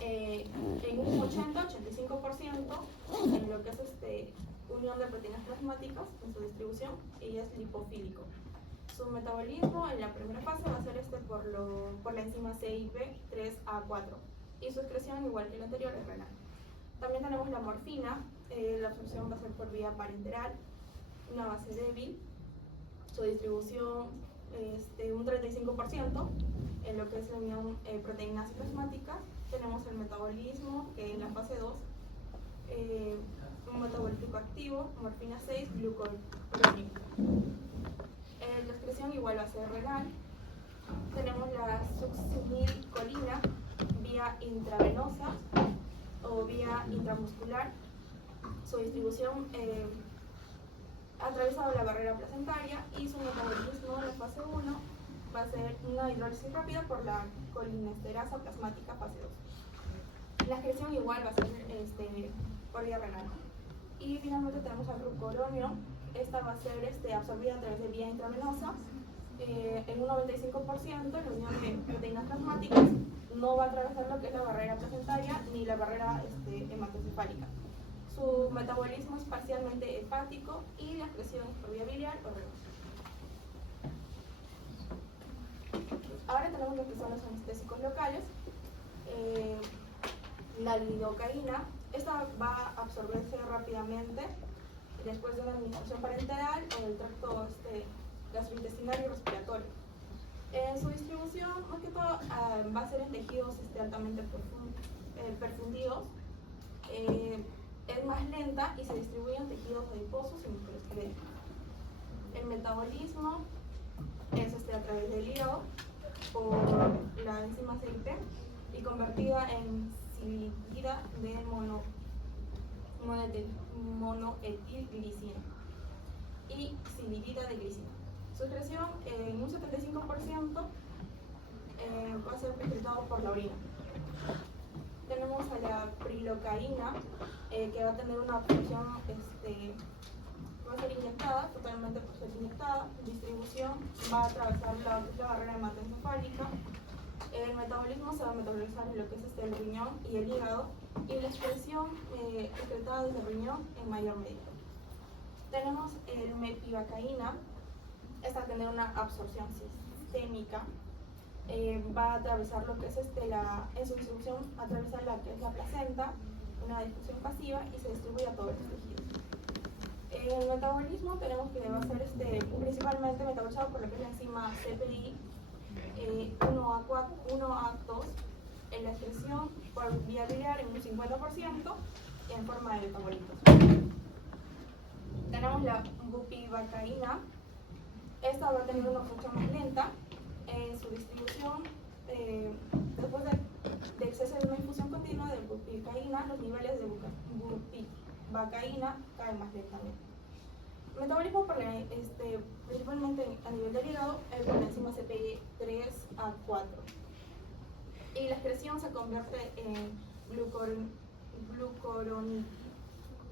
en un 80-85% en lo que es unión de proteínas plasmáticas en su distribución y es lipofílico. Su metabolismo en la primera fase va a ser por la enzima CYP3A4 y su excreción, igual que la anterior, es renal. También tenemos la morfina, la absorción va a ser por vía parenteral, una base débil, su distribución un 35% en lo que es la unión proteínas plasmáticas. Tenemos el metabolismo, que en la fase 2, un metabolítico activo, morfina 6, glucurónico. La excreción igual va a ser renal. Tenemos la succinilcolina vía intravenosa o vía intramuscular. Su distribución ha atravesado la barrera placentaria y su metabolismo en la fase 1 va a ser una hidrólisis rápida por la colinesterasa plasmática fase 2. La excreción igual va a ser por vía renal. Y finalmente tenemos al glucuronio. Esta va a ser absorbida a través de vía intravenosa en un 95%, la unión de proteínas plasmáticas. No va a atravesar lo que es la barrera placentaria ni la barrera hematocefálica. Su metabolismo es parcialmente hepático y la excreción es por vía biliar o renal. Ahora tenemos lo que son los anestésicos locales. La lidocaína, esta va a absorberse rápidamente después de una administración parenteral o del tracto gastrointestinal y respiratorio. Su distribución, más que todo, va a ser en tejidos altamente perfundidos. Es más lenta y se distribuye en tejidos adiposos y musculoesqueléticos. El metabolismo es a través del hígado por la enzima CYP y convertida en silida de monoetilglicina y silidita de glicina. Su excreción en un 75% va a ser excretado por la orina. Tenemos a la prilocaína que va a tener una absorción, va a ser inyectada, totalmente por ser inyectada. Distribución va a atravesar la barrera hematoencefálica. El metabolismo se va a metabolizar en lo que es el riñón y el hígado, y la excreción excretada desde el riñón en mayor medida. Tenemos el mepivacaína. Esta va a tener una absorción sistémica. Va a atravesar lo que es en su distribución atraviesa la que es la placenta, una difusión pasiva, y se distribuye a todos los tejidos. El metabolismo tenemos que va a ser principalmente metabolizado por lo que es la enzima CPI 1A2, en la excreción por vía biliar en un 50% en forma de metabolitos. Tenemos la bupivacaína. Esta va a tener una absorción más lenta. En su distribución, después de exceso de una infusión continua de bupivacaína, los niveles de bupivacaína caen más lentamente. Metabolismo principalmente a nivel del hígado por la enzima CPI3A4. Y la excreción se convierte en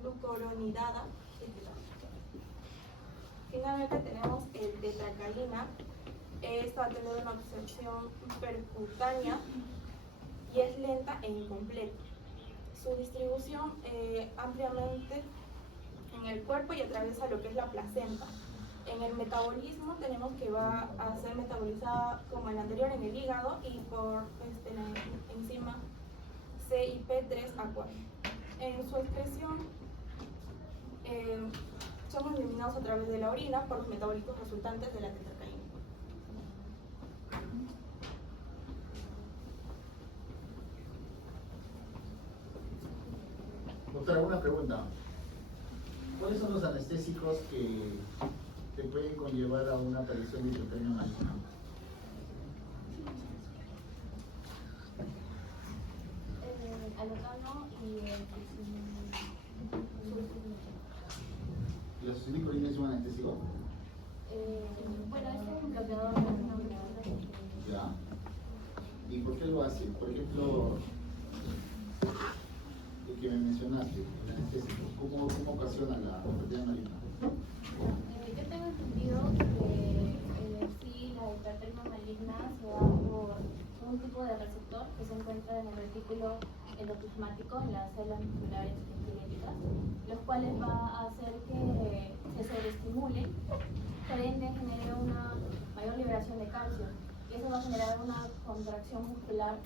glucuronidada. Finalmente tenemos el tetracaína. Esta va a tener una absorción percutánea y es lenta e incompleta. Su distribución ampliamente en el cuerpo y atraviesa lo que es la placenta. En el metabolismo tenemos que va a ser metabolizada como el anterior en el hígado y por la enzima CYP3A4. En su excreción son eliminados a través de la orina por los metabolitos resultantes de la tetracaína. Doctora, una pregunta. ¿Cuáles son los anestésicos que te pueden conllevar a una aparición de hipotermia maligna? El alotano y el ¿La succinilcolina es un anestésico? bueno, es un bloqueador de la Ya. ¿Y por qué lo hace? Por ejemplo, el que me mencionaste, el anestésico, ¿cómo ocasiona la hipotermia maligna? Yo tengo entendido que sí, la hipertermia maligna se da por un tipo de receptor que se encuentra en el retículo endoplasmático, en las células musculares esqueléticas, los cuales va a hacer que se sobreestimulen, por ende genere una mayor liberación de calcio, y eso va a generar una contracción muscular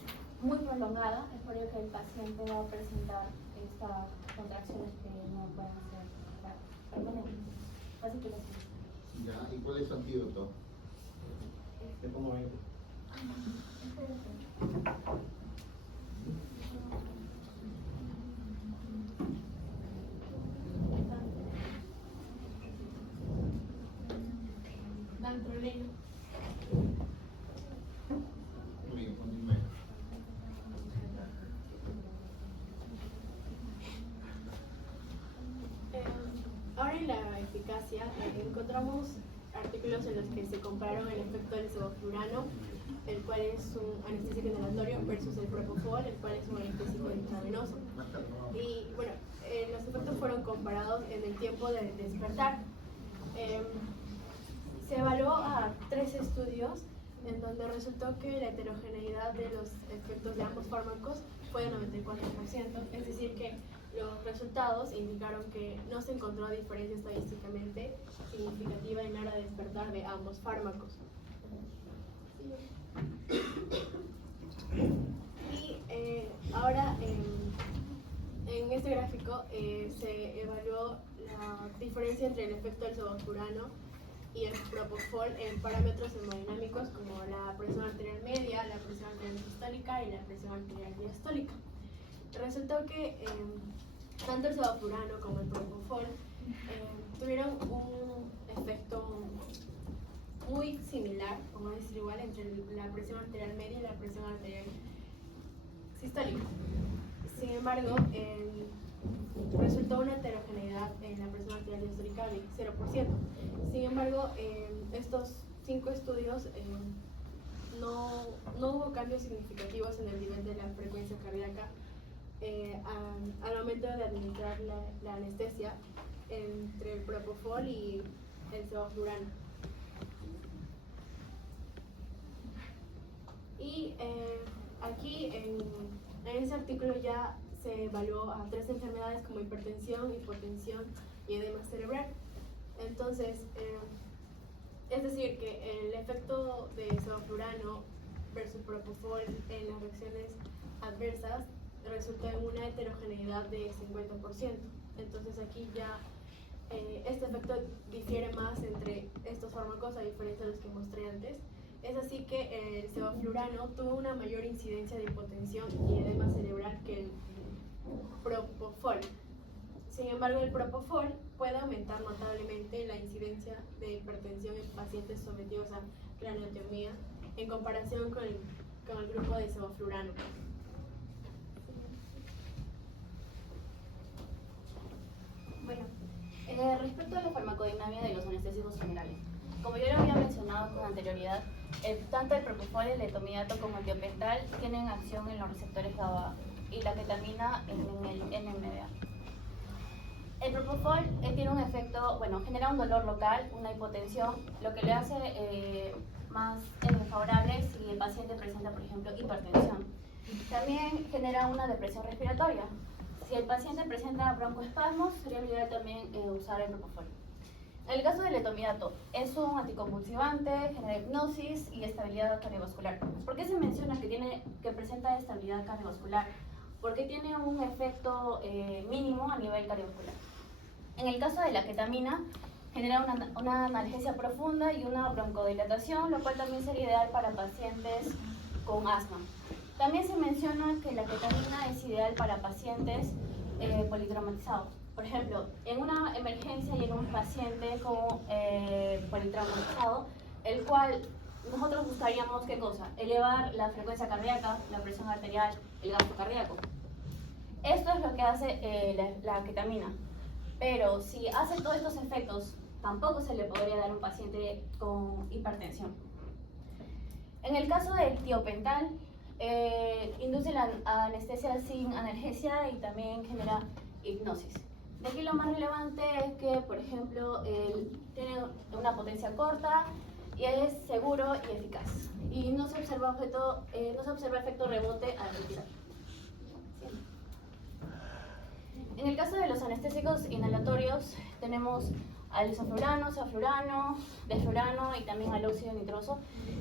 muy prolongada. Es por ello que el paciente va a presentar estas contracciones que no pueden ser permanentes. Así que Ya. ¿Y cuál es su antídoto? Te pongo 20. Dantroleno. Muy bien, continúe. Ahora en la eficacia encontramos artículos en los que se compararon el efecto del sevoflurano, el cual es un anestésico inhalatorio, versus el propofol, el cual es un anestésico intravenoso. Y bueno, los efectos fueron comparados en el tiempo de despertar. Se evaluó a 3 estudios en donde resultó que la heterogeneidad de los efectos de ambos fármacos fue del 94%, es decir que los resultados indicaron que no se encontró diferencia estadísticamente significativa en la hora de despertar de ambos fármacos. Y ahora en este gráfico se evaluó la diferencia entre el efecto del sevoflurano y el propofol en parámetros hemodinámicos como la presión arterial media, la presión arterial sistólica y la presión arterial diastólica. Resultó que tanto el sevoflurano como el propofol tuvieron un efecto muy similar, vamos a decir igual, entre la presión arterial media y la presión arterial sistólica. Sin embargo, resultó una heterogeneidad en la presión arterial diastólica de 0%. Sin embargo, estos 5 estudios no hubo cambios significativos en el nivel de la frecuencia cardíaca al momento de administrar la anestesia entre el propofol y el sevoflurano. Y aquí en ese artículo ya se evaluó a 3 enfermedades como hipertensión, hipotensión y edema cerebral. Entonces, es decir, que el efecto de sevoflurano versus propofol en las reacciones adversas resultó en una heterogeneidad de 50%. Entonces aquí ya este efecto difiere más entre estos fármacos a diferencia de los que mostré antes. Es así que el sevoflurano tuvo una mayor incidencia de hipotensión y edema cerebral que el propofol. Sin embargo, el propofol puede aumentar notablemente la incidencia de hipertensión en pacientes sometidos a craniotomía en comparación con el grupo de sevoflurano. Bueno, respecto a la farmacodinámica de los anestésicos generales, como yo lo había mencionado con anterioridad, tanto el propofol, el letomidato como el tiopental tienen acción en los receptores GABA y la ketamina en el NMDA. El propofol tiene un efecto, genera un dolor local, una hipotensión, lo que le hace más favorable si el paciente presenta, por ejemplo, hipertensión. También genera una depresión respiratoria. Si el paciente presenta broncoespasmos, sería lo ideal también usar el propofol. En el caso del letomidato, es un anticonvulsivante, genera hipnosis y estabilidad cardiovascular. ¿Por qué se menciona que presenta estabilidad cardiovascular? Porque tiene un efecto mínimo a nivel cardiovascular. En el caso de la ketamina, genera una analgesia profunda y una broncodilatación, lo cual también sería ideal para pacientes con asma. También se menciona que la ketamina es ideal para pacientes politraumatizados. Por ejemplo, en una emergencia y en un paciente con politraumatizado, el cual nosotros buscaríamos, ¿qué cosa? Elevar la frecuencia cardíaca, la presión arterial, el gasto cardíaco. Esto es lo que hace la ketamina. Pero si hace todos estos efectos, tampoco se le podría dar a un paciente con hipertensión. En el caso del tiopental, induce la anestesia sin analgesia y también genera hipnosis. De aquí lo más relevante es que, por ejemplo, tiene una potencia corta y es seguro y eficaz. Y no se observa efecto rebote al retirar. En el caso de los anestésicos inhalatorios, tenemos al isoflurano, sevoflurano, desflurano y también al óxido nitroso.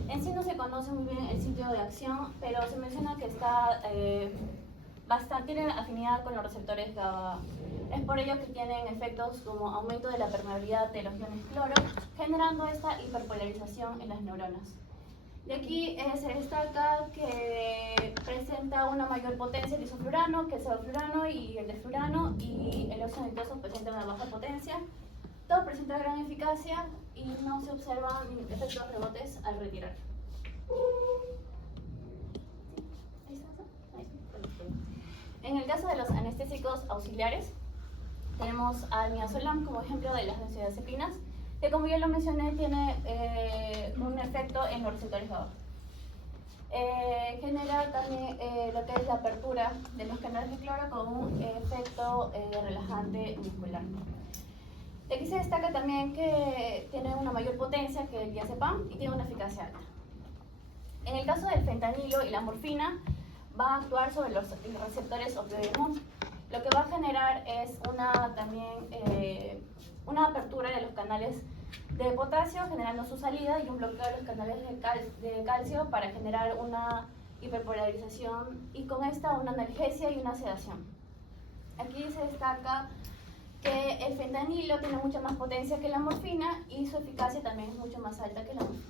En sí no se conoce muy bien el sitio de acción, pero se menciona que tiene afinidad con los receptores GABA. Es por ello que tienen efectos como aumento de la permeabilidad de los iones cloro, generando esta hiperpolarización en las neuronas. De aquí se destaca que presenta una mayor potencia el isoflurano que el sevoflurano y el desflurano, y el óxido nitroso presenta una baja potencia. Todo presenta gran eficacia y no se observan efectos rebotes al retirar. En el caso de los anestésicos auxiliares, tenemos al midazolam como ejemplo de las benzodiazepinas. que como ya lo mencioné tiene un efecto en los receptores GABA. Genera también lo que es la apertura de los canales de cloro con un efecto relajante muscular. De aquí se destaca también que tiene una mayor potencia que el diazepam y tiene una eficacia alta. En el caso del fentanilo y la morfina, va a actuar sobre los receptores opioide-MUM. Lo que va a generar es una apertura de los canales de potasio, generando su salida, y un bloqueo de los canales de calcio para generar una hiperpolarización y con esta una analgesia y una sedación. Aquí se destaca que el fentanilo tiene mucha más potencia que la morfina y su eficacia también es mucho más alta que la morfina.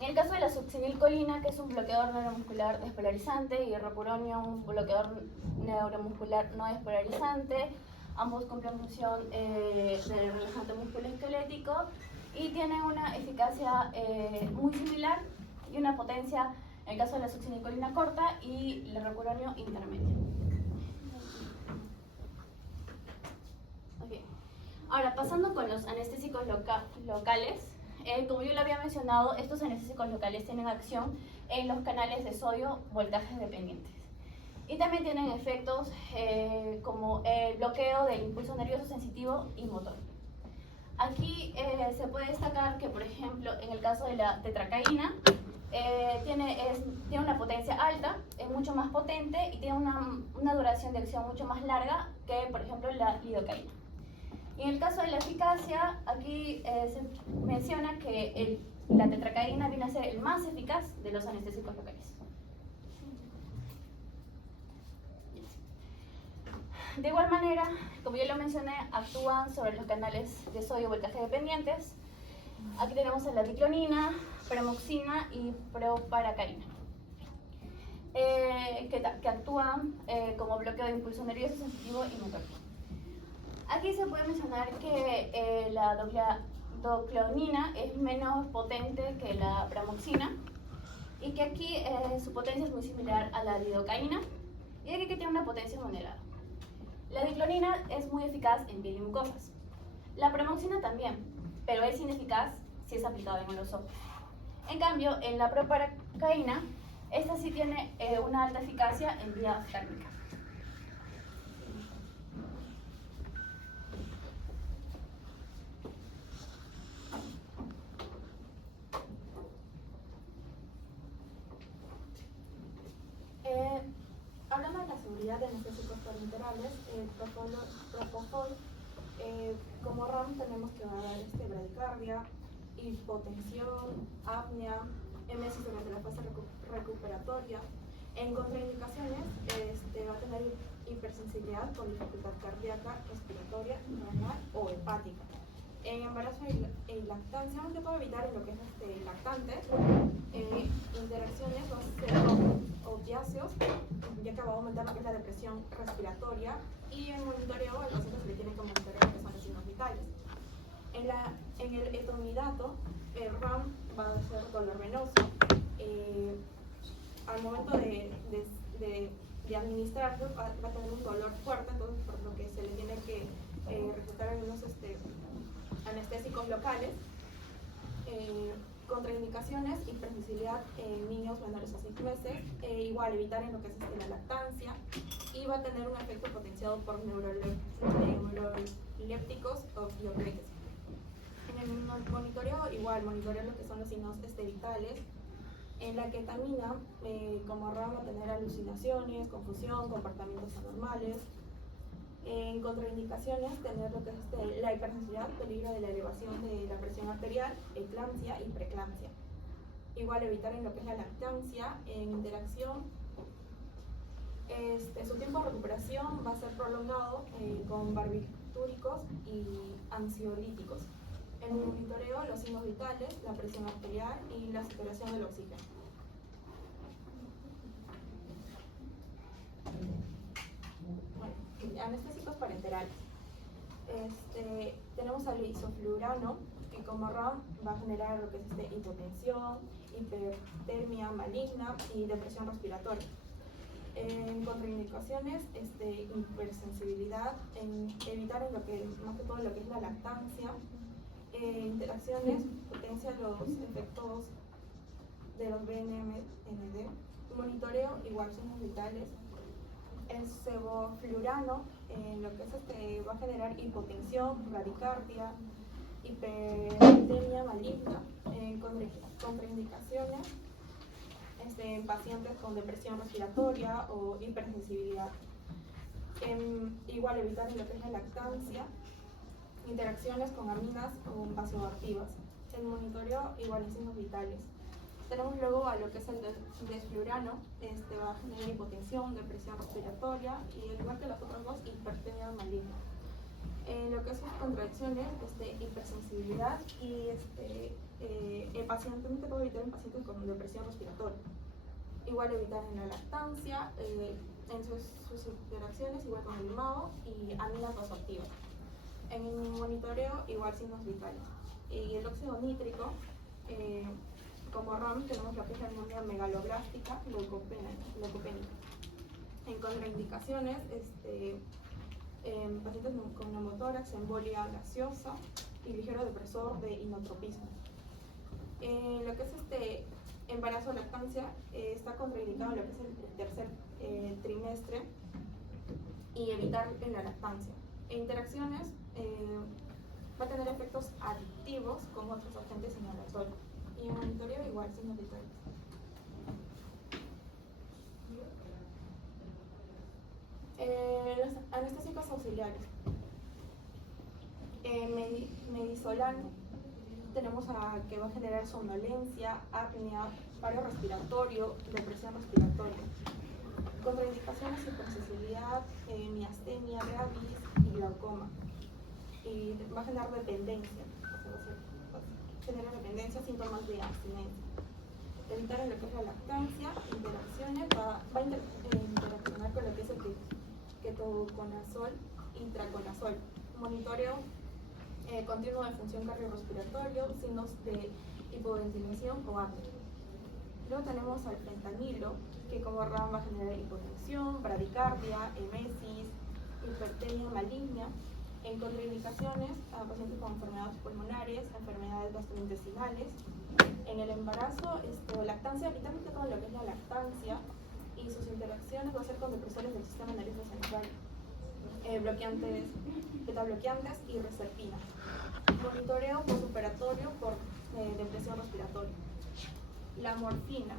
En el caso de la succinilcolina, que es un bloqueador neuromuscular despolarizante, y el rocuronio, un bloqueador neuromuscular no despolarizante, ambos cumplen función de relajante musculoesquelético y tienen una eficacia muy similar y una potencia, en el caso de la succinilcolina, corta y el rocuronio intermedia. Okay. Ahora, pasando con los anestésicos locales, como yo lo había mencionado, estos anestésicos locales tienen acción en los canales de sodio voltajes dependientes. Y también tienen efectos como el bloqueo del impulso nervioso sensitivo y motor. Aquí se puede destacar que, por ejemplo, en el caso de la tetracaína, tiene una potencia alta, es mucho más potente y tiene una duración de acción mucho más larga que, por ejemplo, la lidocaína. Y en el caso de la eficacia, aquí se menciona que la tetracaína viene a ser el más eficaz de los anestésicos locales. De igual manera, como ya lo mencioné, actúan sobre los canales de sodio voltaje dependientes. Aquí tenemos a la diclonina, premoxina y proparacaína, que actúan como bloqueo de impulso nervioso sensitivo y motor. Aquí se puede mencionar que la doclonina es menos potente que la pramoxina y que aquí su potencia es muy similar a la lidocaína y aquí que tiene una potencia moderada. La diclonina es muy eficaz en piel y mucosas. La pramoxina también, pero es ineficaz si es aplicado en los ojos. En cambio, en la proparacaína, esta sí tiene una alta eficacia en vía térmica. Hablando de la seguridad de anestésicos parenterales, el propofol, como RAM tenemos que dar bradicardia, hipotensión, apnea, emesis durante la fase recuperatoria. En contraindicaciones va a tener hipersensibilidad por dificultad cardíaca, respiratoria, renal o hepática. En embarazo y lactancia, aunque puede evitar en lo que es lactante, interacciones va a ser con opiáceos, ya que va a aumentar lo que es la depresión respiratoria, y en monitoreo al paciente se le tiene que monitorear lo que son los signos vitales. En el etomidato, el RAM va a ser dolor venoso. Al momento de administrarlo va a tener un dolor fuerte, entonces por lo que se le tiene que recetar algunos anestésicos locales. Contraindicaciones, hipersensibilidad en niños menores a 6 meses, igual evitar en lo que es la lactancia, y va a tener un efecto potenciado por neurolépticos o opioides. En el monitoreo, igual monitorear lo que son los signos vitales. En la ketamina, como RAM, va a tener alucinaciones, confusión, comportamientos anormales. En contraindicaciones, tener lo que es la hipersensibilidad, peligro de la elevación de la presión arterial, eclampsia y preeclampsia. Igual evitar en lo que es la lactancia. En interacción, su tiempo de recuperación va a ser prolongado con barbitúricos y ansiolíticos. En el monitoreo, los signos vitales, la presión arterial y la saturación del oxígeno. Anestésicos parenterales. Tenemos al isoflurano, que como RAM va a generar lo que es hipotensión, hipertermia maligna y depresión respiratoria. En contraindicaciones, hipersensibilidad, en evitar en lo que, más que todo lo que es la lactancia, interacciones, potencia los efectos de los BNMD, monitoreo, igual signos vitales, el sevoflurano, lo que es va a generar hipotensión, bradicardia, hipertemia maligna, contraindicaciones, en pacientes con depresión respiratoria o hipersensibilidad. Igual evitar lo que es la lactancia, interacciones con aminas o vasoactivas. El monitoreo igual en signos vitales. Tenemos luego a lo que es el desflurano, va a generar hipotensión, depresión respiratoria y al igual que los otros dos, hipertemia maligna. Lo que es sus contracciones, hipersensibilidad y el paciente, no te puedo evitar en pacientes con depresión respiratoria. Igual evitar en la lactancia, en sus interacciones, igual con el limado y aminas vasoactivas. En el monitoreo, igual signos vitales. Y el óxido nítrico, como RAM, tenemos lo que es la neumonía megaloblástica, leucopénica. En contraindicaciones, en pacientes con neumotórax, embolia gaseosa y ligero depresor de inotropismo. Lo que es embarazo o lactancia, está contraindicado lo que es el tercer trimestre y evitar en la lactancia. En interacciones, va a tener efectos adictivos con otros agentes inhalatorios. Y en monitoreo igual, signos vitales. Los anestésicos auxiliares. Medizolano, tenemos que va a generar somnolencia, apnea, paro respiratorio, depresión respiratoria. Contraindicaciones, hipersensibilidad, miastenia gravis y glaucoma. Y va a generar dependencia, genera dependencia, síntomas de abstinencia. Evitar en lo que es la lactancia, interacciones, va a interaccionar con lo que es el ketoconazol, intraconazol. Monitoreo continuo de función cardiorrespiratoria, signos de hipoventilación o apnea. Luego tenemos al fentanilo, que como RAM va a generar hipotensión, bradicardia, emesis, hipertemia maligna. En contraindicaciones, a pacientes con enfermedades pulmonares, enfermedades gastrointestinales. En el embarazo o lactancia, evitar todo lo que es la lactancia y sus interacciones va a ser con depresores del sistema nervioso central, bloqueantes, beta-bloqueantes y reserpina. Monitoreo postoperatorio por depresión respiratoria. La morfina,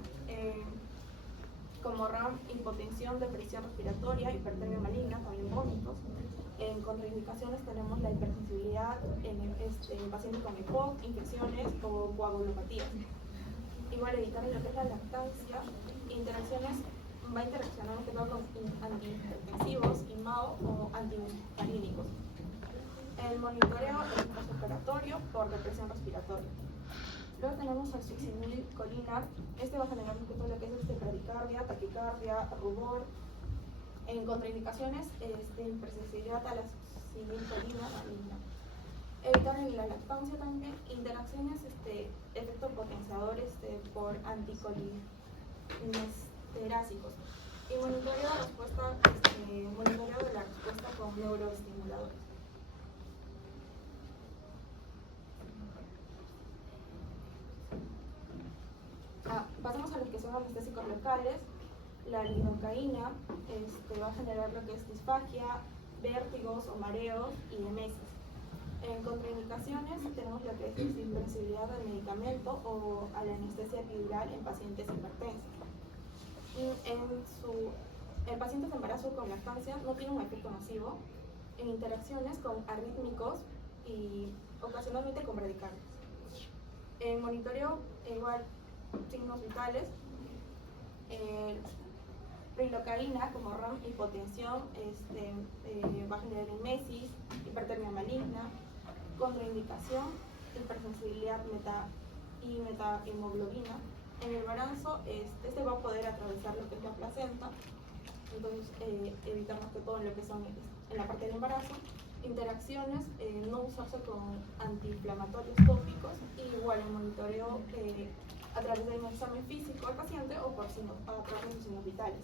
como RAM, hipotensión, depresión respiratoria, hipertermia maligna, también vómitos. En contraindicaciones tenemos la hipersensibilidad en pacientes con EPOC, infecciones o coagulopatías. Igual evitar lo que es la lactancia, interacciones, va a interaccionar más que todo con antihipertensivos, IMAO o antimuscarínicos. El monitoreo es postoperatorio por depresión respiratoria. Luego tenemos al succinilcolina, va a generar más que todo lo que es bradicardia, taquicardia, rubor. En contraindicaciones, hipersensibilidad a la succinilcolina maligna. Evitar en la lactancia también, interacciones, efecto potenciador por anticolinesterásicos. Y monitoreo de la respuesta con neuroestimuladores. Pasamos a los que son anestésicos locales. La lidocaína va a generar lo que es disfagia, vértigos o mareos y emesis. En contraindicaciones tenemos lo que es hipersensibilidad al medicamento o a la anestesia epidural en pacientes hipertensos. En pacientes de embarazo con lactancia no tiene un efecto nocivo. En interacciones con arrítmicos y ocasionalmente con bradicardias. En monitoreo igual signos vitales. Lidocaína como RAM, hipotensión, va a generar emesis, hipertermia maligna. Contraindicación, hipersensibilidad y metahemoglobina. En el embarazo, va a poder atravesar lo que es la placenta, entonces evitar más que todo en lo que son en la parte del embarazo. Interacciones, no usarse con antiinflamatorios tópicos y igual el monitoreo a través de un examen físico al paciente o a través de sus signos vitales.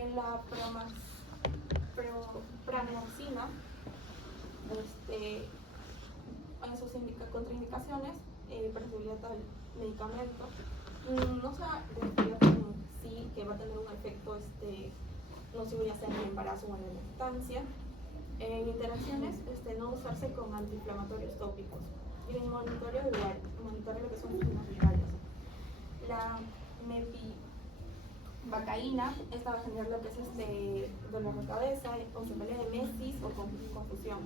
La pramaxina, en sus contraindicaciones, preferibilidad al medicamento, no se ha descubierto en sí que va a tener un efecto nocivo ya sea en el embarazo o en la lactancia. En interacciones, no usarse con antiinflamatorios tópicos. Y en monitoreo igual, monitoreo lo que son signos virales. La mepivacaína, esta va a generar lo que es dolor de cabeza, o cefalea de mesis o confusión.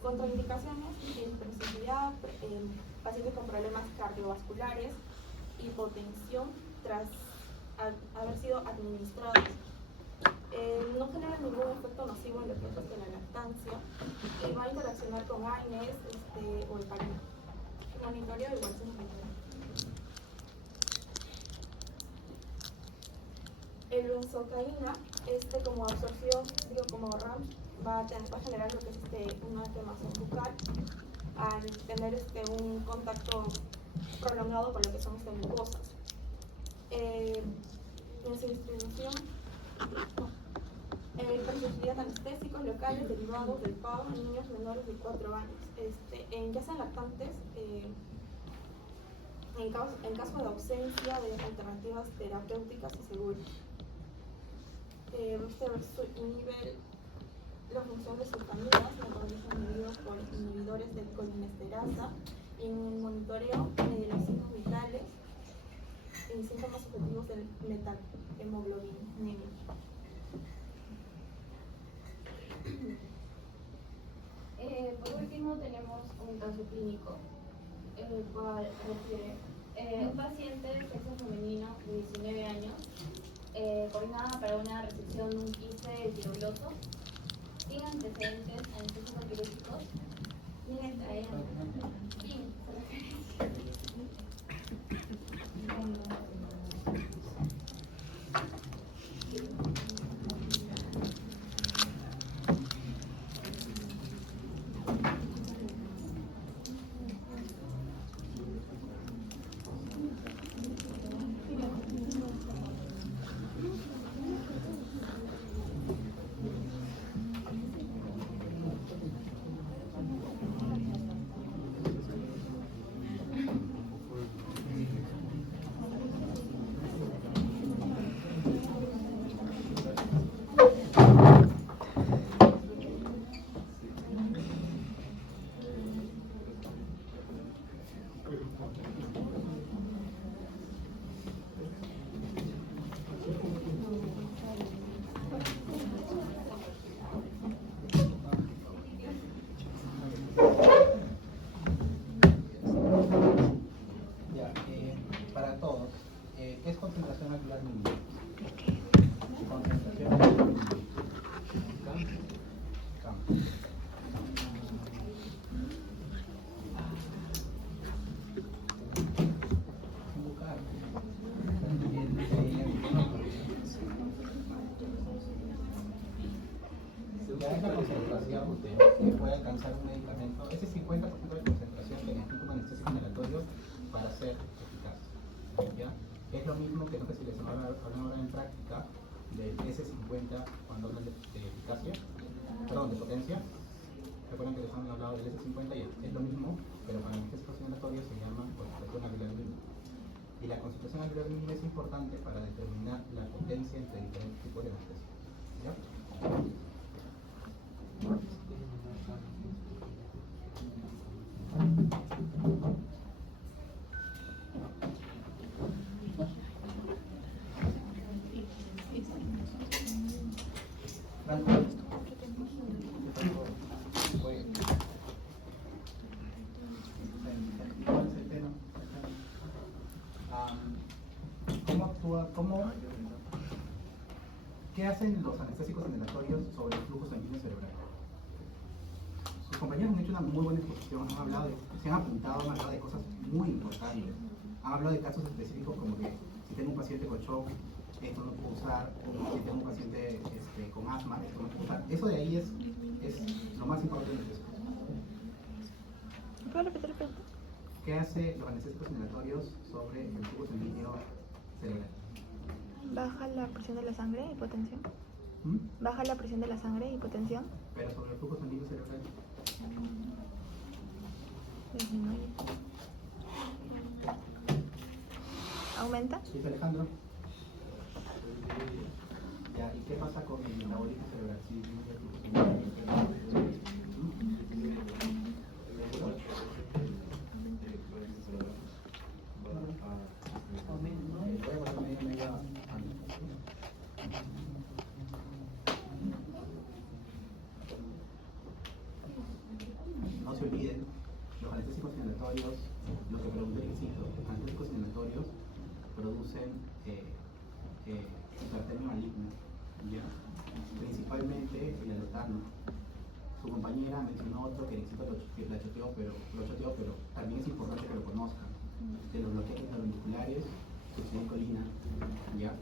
Contraindicaciones, hipersensibilidad, pacientes con problemas cardiovasculares, hipotensión tras haber sido administrados. No genera ningún efecto nocivo en los efectos de la lactancia y va a interaccionar con AINES o heparina. Monitoreo igual se monitoreo. El benzocaína, como absorción, como RAM, va a generar lo que es una quemazón bucal al tener un contacto prolongado con lo que son mucosas. En su distribución, preferibilidad anestésicos locales derivados del PAO en niños menores de 4 años. Ya sean lactantes, en caso de ausencia de alternativas terapéuticas y seguras. Inhibe la función de sulfamidas, metabolismo inhibido por inhibidores de colinesterasa, y en el monitoreo de los signos vitales y síntomas objetivos del metalhemoglobinemia. Por último tenemos un caso clínico, el cual refiere un paciente de sexo femenino de 19 años, coordinada para una resección de un quiste tiroidoso, sin antecedentes anestésicos quirúrgicos, Para todos, ¿qué es concentración alveolar mínima? Concentración alveolar mínima. Campo. Ya es la concentración que puede alcanzar un medicamento, ese 50% de concentración que necesita un anestésico inhalatorio para ser eficaz. ¿Ya? Es lo mismo que no sé si les hablan ahora en práctica del S50 cuando hablan de eficacia, perdón, de potencia. Recuerden que les han hablado del S50 y es lo mismo, pero para anestésicos inhalatorios se llama concentración alveolar mínima. Y la concentración alveolar mínima es importante para determinar la potencia entre diferentes tipos de anestesia. ¿Ya? Franco. ¿Cuál es el tema? ¿Cómo actúa? ¿Qué hacen los anestésicos inhalatorios sobre el flujo sanguíneo cerebral? Sus compañeros han hecho una muy buena exposición, se han apuntado de cosas muy importantes. Han hablado de casos específicos como que si tengo un paciente con shock, esto no puedo usar, o si tengo un paciente con asma, esto no puedo usar. Eso de ahí es lo más importante de eso. ¿Puedo repetir la pregunta? ¿Qué hace los anestésicos inhalatorios sobre el flujo sanguíneo cerebral? ¿Baja la presión de la sangre, hipotensión? ¿Mm? ¿Baja la presión de la sangre, hipotensión? Pero sobre el flujo sanguíneo cerebral. Disminuye. ¿Aumenta? ¿Sí, Alejandro? Ya, ¿y qué pasa con el metabolismo cerebral? Sí, disminuye el flujo sanguíneo. No se olviden, los anestésicos inhalatorios, lo que pregunté al principio, los anestésicos inhalatorios producen hipertermia maligna, ¿ya? Principalmente el alotano. Su compañera mencionó otro que la choteó, pero también es importante que lo conozcan. De los bloqueos neuromusculares, succinilcolina, ¿ya?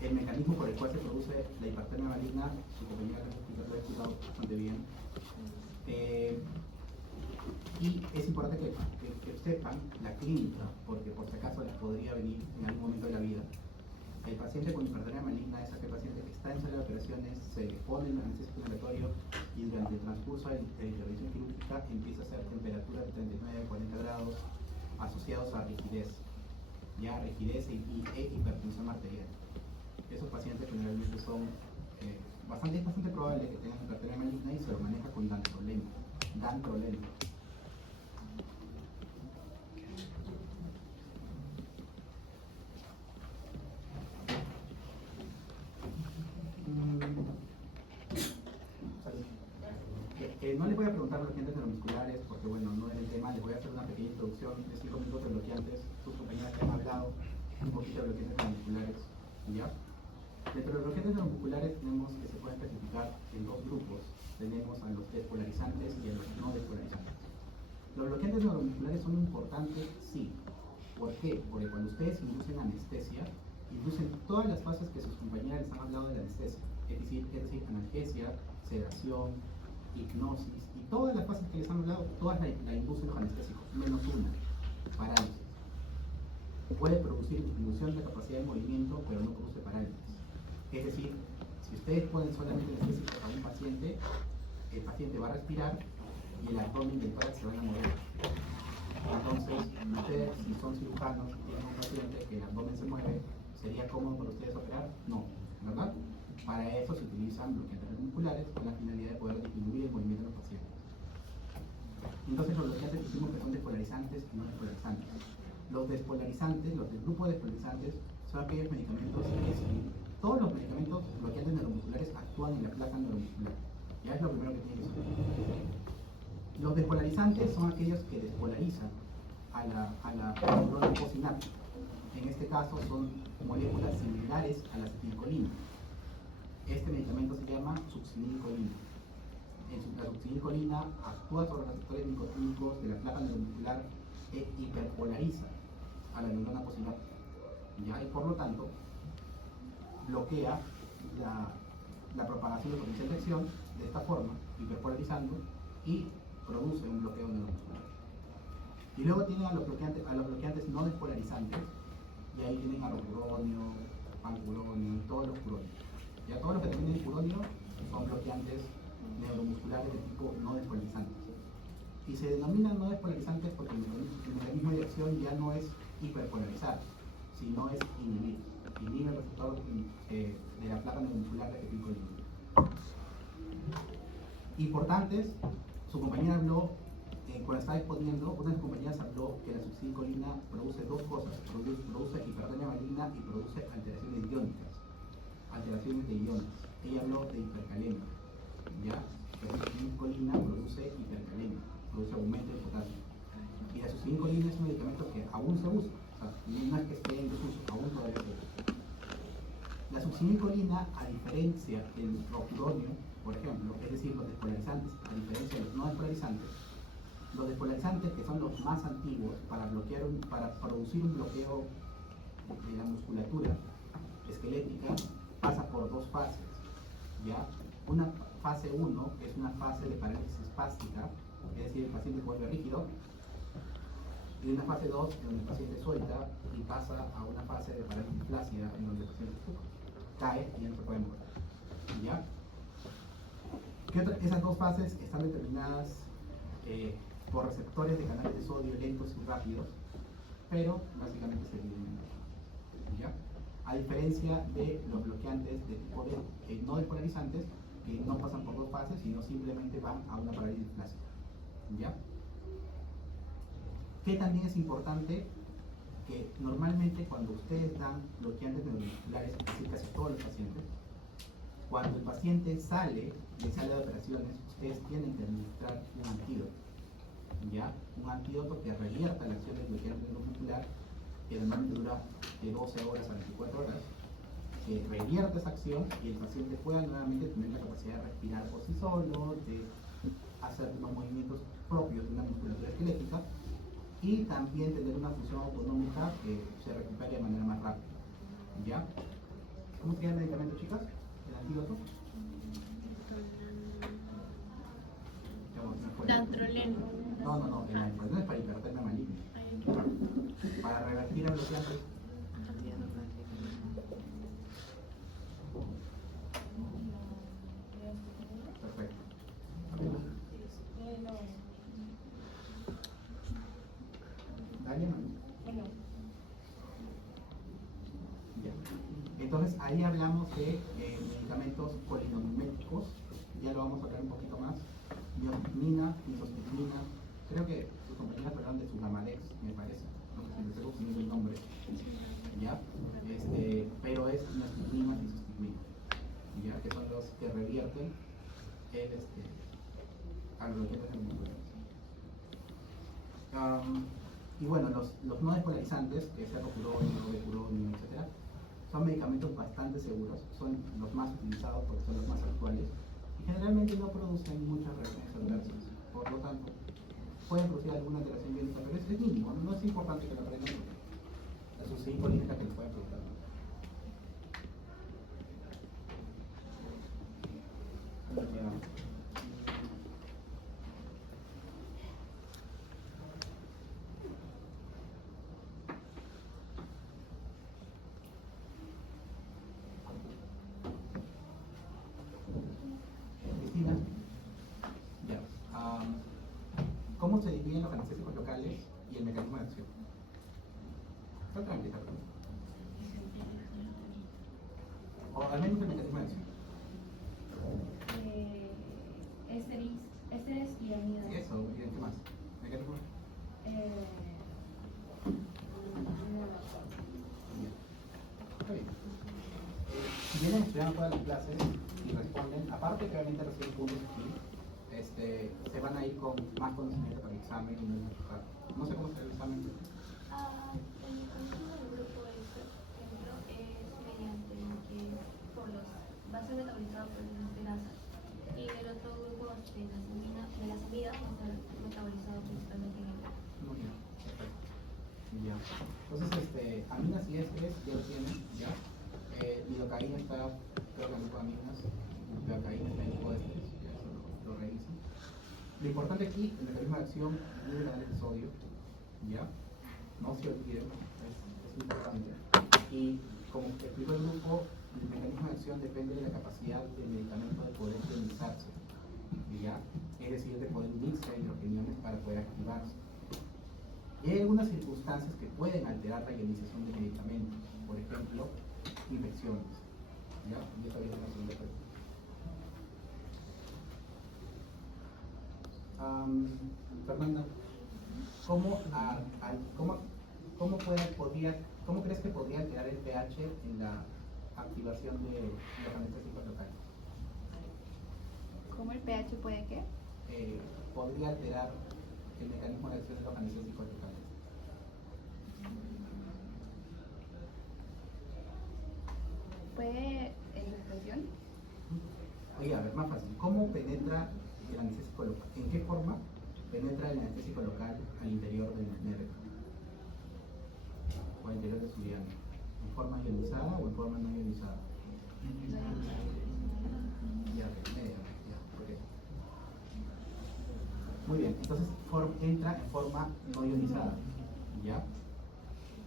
El mecanismo por el cual se produce la hipertermia maligna, su compañera lo ha explicado bastante bien. Y es importante que sepan la clínica, porque por si acaso les podría venir en algún momento de la vida. El paciente con hipertermia maligna es aquel paciente que está en sala de operaciones, se le pone un anestésico inhalatorio y durante el transcurso de la intervención quirúrgica empieza a hacer temperaturas de 39-40 grados asociados a rigidez, ya rigidez e hipertensión arterial. Esos pacientes generalmente son es bastante probable que tengan hipertermia maligna y se lo maneja con dantroleno. No les voy a preguntar bloqueantes neuromusculares porque bueno, no es el tema, les voy a hacer una pequeña introducción de 5 minutos de bloqueantes. Sus compañeras ya han hablado un poquito de bloqueantes neuromusculares, ¿ya? Dentro de los bloqueantes neuromusculares tenemos que se pueden clasificar en dos grupos. Tenemos a los despolarizantes y a los no despolarizantes. Los bloqueantes neuromusculares son importantes, sí. ¿Por qué? Porque cuando ustedes inducen anestesia, inducen todas las fases que sus compañeras les han hablado de la anestesia. Es decir, analgesia, sedación, hipnosis y todas las fases que les han hablado, todas la inducen los anestésicos, menos una, parálisis. Puede producir disminución de la capacidad de movimiento, pero no produce parálisis. Es decir, si ustedes ponen solamente anestésicos a un paciente, el paciente va a respirar y el abdomen y el tórax se van a mover. Entonces, ustedes, si son cirujanos y tienen un paciente que el abdomen se mueve, ¿sería cómodo para ustedes operar? No, ¿verdad? Para eso se utilizan bloqueantes neuromusculares con la finalidad de poder disminuir el movimiento de los pacientes. Entonces, los bloqueantes decimos que son despolarizantes y no despolarizantes. Los despolarizantes, los del grupo de despolarizantes, son aquellos medicamentos que todos los medicamentos bloqueantes neuromusculares actúan en la placa neuromuscular. Ya es lo primero que tienen que saber. Los despolarizantes son aquellos que despolarizan a la neurona postsináptica. En este caso son moléculas similares a la acetilcolina. Este medicamento se llama succinilcolina. La succinilcolina actúa sobre los receptores nicotínicos de la placa neuromuscular e hiperpolariza a la neurona postsináptica. ¿Ya? Y por lo tanto, bloquea la propagación del potencial de acción de esta forma, hiperpolarizando, y produce un bloqueo neuromuscular. Y luego tienen a los bloqueantes no despolarizantes, y ahí tienen a rocuronio, pancuronio, todos los curonios. Ya todos los que terminan en curonio son bloqueantes neuromusculares de tipo no despolarizantes. Y se denominan no despolarizantes porque el mecanismo de acción ya no es hiperpolarizar, sino es inhibir. Inhibe el receptor de la placa neuromuscular de acetilcolina. Importantes, su compañera habló, cuando estaba exponiendo, una de sus compañeras habló que la succinilcolina produce dos cosas, produce hipertermia maligna y produce alteraciones iónicas. Alteraciones de iones. Ella habló de hipercalemia, ¿ya? La succinilcolina produce hipercalemia, produce aumento de potasio. Y la succinilcolina es un medicamento que aún se usa, o sea, no es que esté en desuso, aún todavía se usa. La succinilcolina, a diferencia del rocuronio, por ejemplo, es decir, los despolarizantes, a diferencia de los no despolarizantes, los despolarizantes, que son los más antiguos, para producir un bloqueo de la musculatura esquelética, pasa por dos fases, ¿ya? Una fase 1, que es una fase de parálisis espástica, es decir, el paciente se vuelve rígido, y una fase 2 en donde el paciente suelta y pasa a una fase de parálisis flácida en donde el paciente cae y ya no se puede mover. ¿Ya? Esas dos fases están determinadas por receptores de canales de sodio lentos y rápidos, pero básicamente se dividen en dos. ¿Ya? A diferencia de los bloqueantes de tipo D, no despolarizantes, que no pasan por dos fases, sino simplemente van a una parálisis flácida. ¿Ya? Que también es importante que normalmente cuando ustedes dan bloqueantes neuromusculares, es decir, casi todos los pacientes, cuando el paciente sale de sala de operaciones, ustedes tienen que administrar un antídoto. ¿Ya? Un antídoto que revierta la acción del bloqueante neuromuscular, que normalmente dura de 12 horas a 24 horas, que revierta esa acción y el paciente pueda nuevamente tener la capacidad de respirar por sí solo, de hacer los movimientos propios de una musculatura esquelética y también tener una función autonómica que se recupere de manera más rápida. ¿Ya? ¿Cómo se llama el medicamento, chicas? ¿El antídoto? Dantroleno. No, el antídoto es para hipertermia maligna. Para revertir el bloqueante. Perfecto. ¿Daño? Ya. Entonces ahí hablamos de medicamentos polinomiméticos, ya lo vamos a hablar un poquito más. Diostigmina, isostigmina, creo que sus compañeras hablaron de Sugamadex, me parece, no sé si les estoy confundiendo el nombre, ¿ya? Pero es diostigmina y isostigmina, ¿ya? Que son los que revierten a los bloqueantes neuromusculares. Y bueno, los no despolarizantes, que sea rocuronio, becuronio, etc., son medicamentos bastante seguros, son los más utilizados porque son los más actuales y generalmente no producen muchas reacciones adversas. Por lo tanto, pueden producir alguna alteración biológica, pero es mínimo, no es importante que lo aprendan porque la sustancia política que les puede producir. Cristina, ya. ¿Cómo se dividen los anestésicos locales y el mecanismo de acción? Está tranquila, o al menos el mecanismo de acción. Ésteres y amidas. Eso, ¿y qué más? ¿Mecanismo? Está bien. Si vienen estudiando todas las clases y responden, aparte que obviamente reciben puntos aquí, se van a ir con más conocimiento para el examen y no sé cómo será el examen. El conjunto del grupo ejemplo es mediante que va a ser metabolizado por las grasas y el otro grupo de las amidas va a ser metabolizado principalmente en el grano. Muy bien, perfecto. Ya. Entonces, aminas y ésteres ya lo tienen, ¿ya? Lidocaína está, creo que en el grupo de aminas, lidocaína está en el grupo de ésteres, ya eso lo revisan. Lo importante aquí, el mecanismo de acción es el canal de sodio, ¿ya? No se olviden, es importante. Y como explicó el grupo, el mecanismo de acción depende de la capacidad del medicamento de poder ionizarse, ¿ya? Es decir, de poder unirse a hidrogeniones para poder activarse. Y hay algunas circunstancias que pueden alterar la ionización de medicamentos, por ejemplo, infecciones. ¿Ya? Y esta viene la segunda pregunta. Fernanda, ¿cómo crees que podría alterar el pH en la activación de los anestésicos locales? ¿Cómo el pH puede qué? Podría alterar el mecanismo de acción de los anestésicos locales. ¿Puede en suspensión? Oye, a ver, más fácil. ¿Cómo penetra el anestésico local? ¿En qué forma penetra el anestésico local al interior del nervio? O al interior de su diana. ¿En forma ionizada o en forma no ionizada? Ya, ok. Muy bien, entonces entra en forma no ionizada. ¿Ya?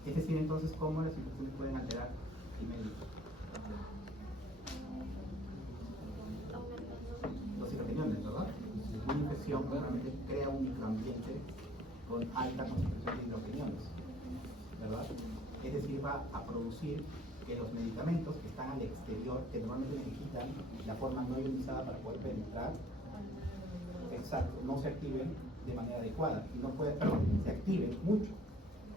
Es decir, entonces, ¿cómo las infecciones pueden alterar el medio? Los citoquiniones, ¿verdad? Una infección normalmente crea un microambiente con alta concentración de hidroquiniones, ¿verdad? Es decir, va a producir que los medicamentos que están al exterior, que normalmente necesitan la forma no ionizada para poder penetrar, exacto, no se activen de manera adecuada, y no pueden, perdón, se activen mucho,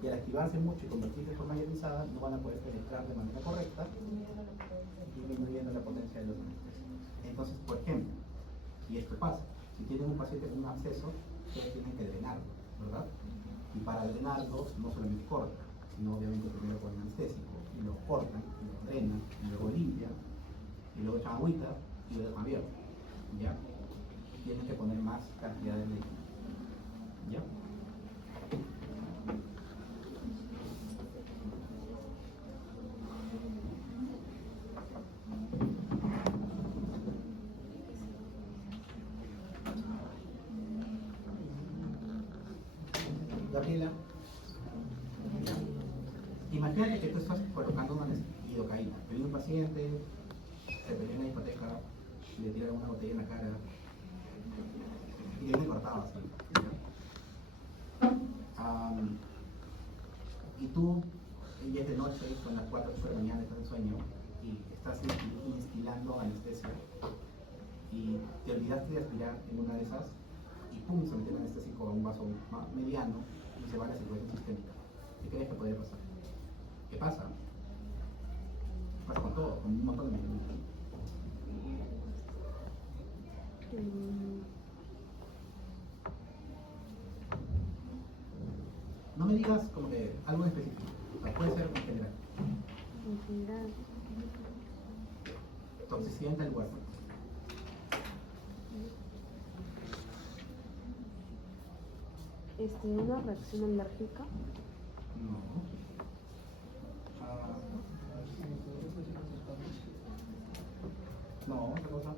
y al activarse mucho y convertirse de forma ionizada, no van a poder penetrar de manera correcta, disminuyendo la potencia de los anestésicos. Entonces, por ejemplo, y esto pasa, si tienen un paciente con un absceso, ustedes tienen que drenarlo, ¿verdad? Y para drenarlo, no solamente cortan, sino obviamente primero con anestésico, y lo cortan, y lo drenan, y luego limpian, y luego echan agüita, y lo dejan abierto, ¿ya? Tienen que poner más cantidad de líquido, ¿ya? Gabriela, imagínate que tú estás colocando una lidocaína. Te viene un paciente, se peleó en la discoteca, le tiran una botella en la cara y viene cortado así. Y tú, ya es de noche, son las 4 de la mañana, estás en sueño y estás instilando anestesia y te olvidaste de aspirar en una de esas y pum, se mete el anestésico a un vaso mediano y se va a la circulación sistémica. ¿Qué crees que puede pasar? ¿Qué pasa? Pasa con todo, con un montón de medicamentos. No me digas como que algo en específico, o sea, puede ser en general. En general, Toxicidad en tal lugar. una reacción alérgica. No. No, otra cosa.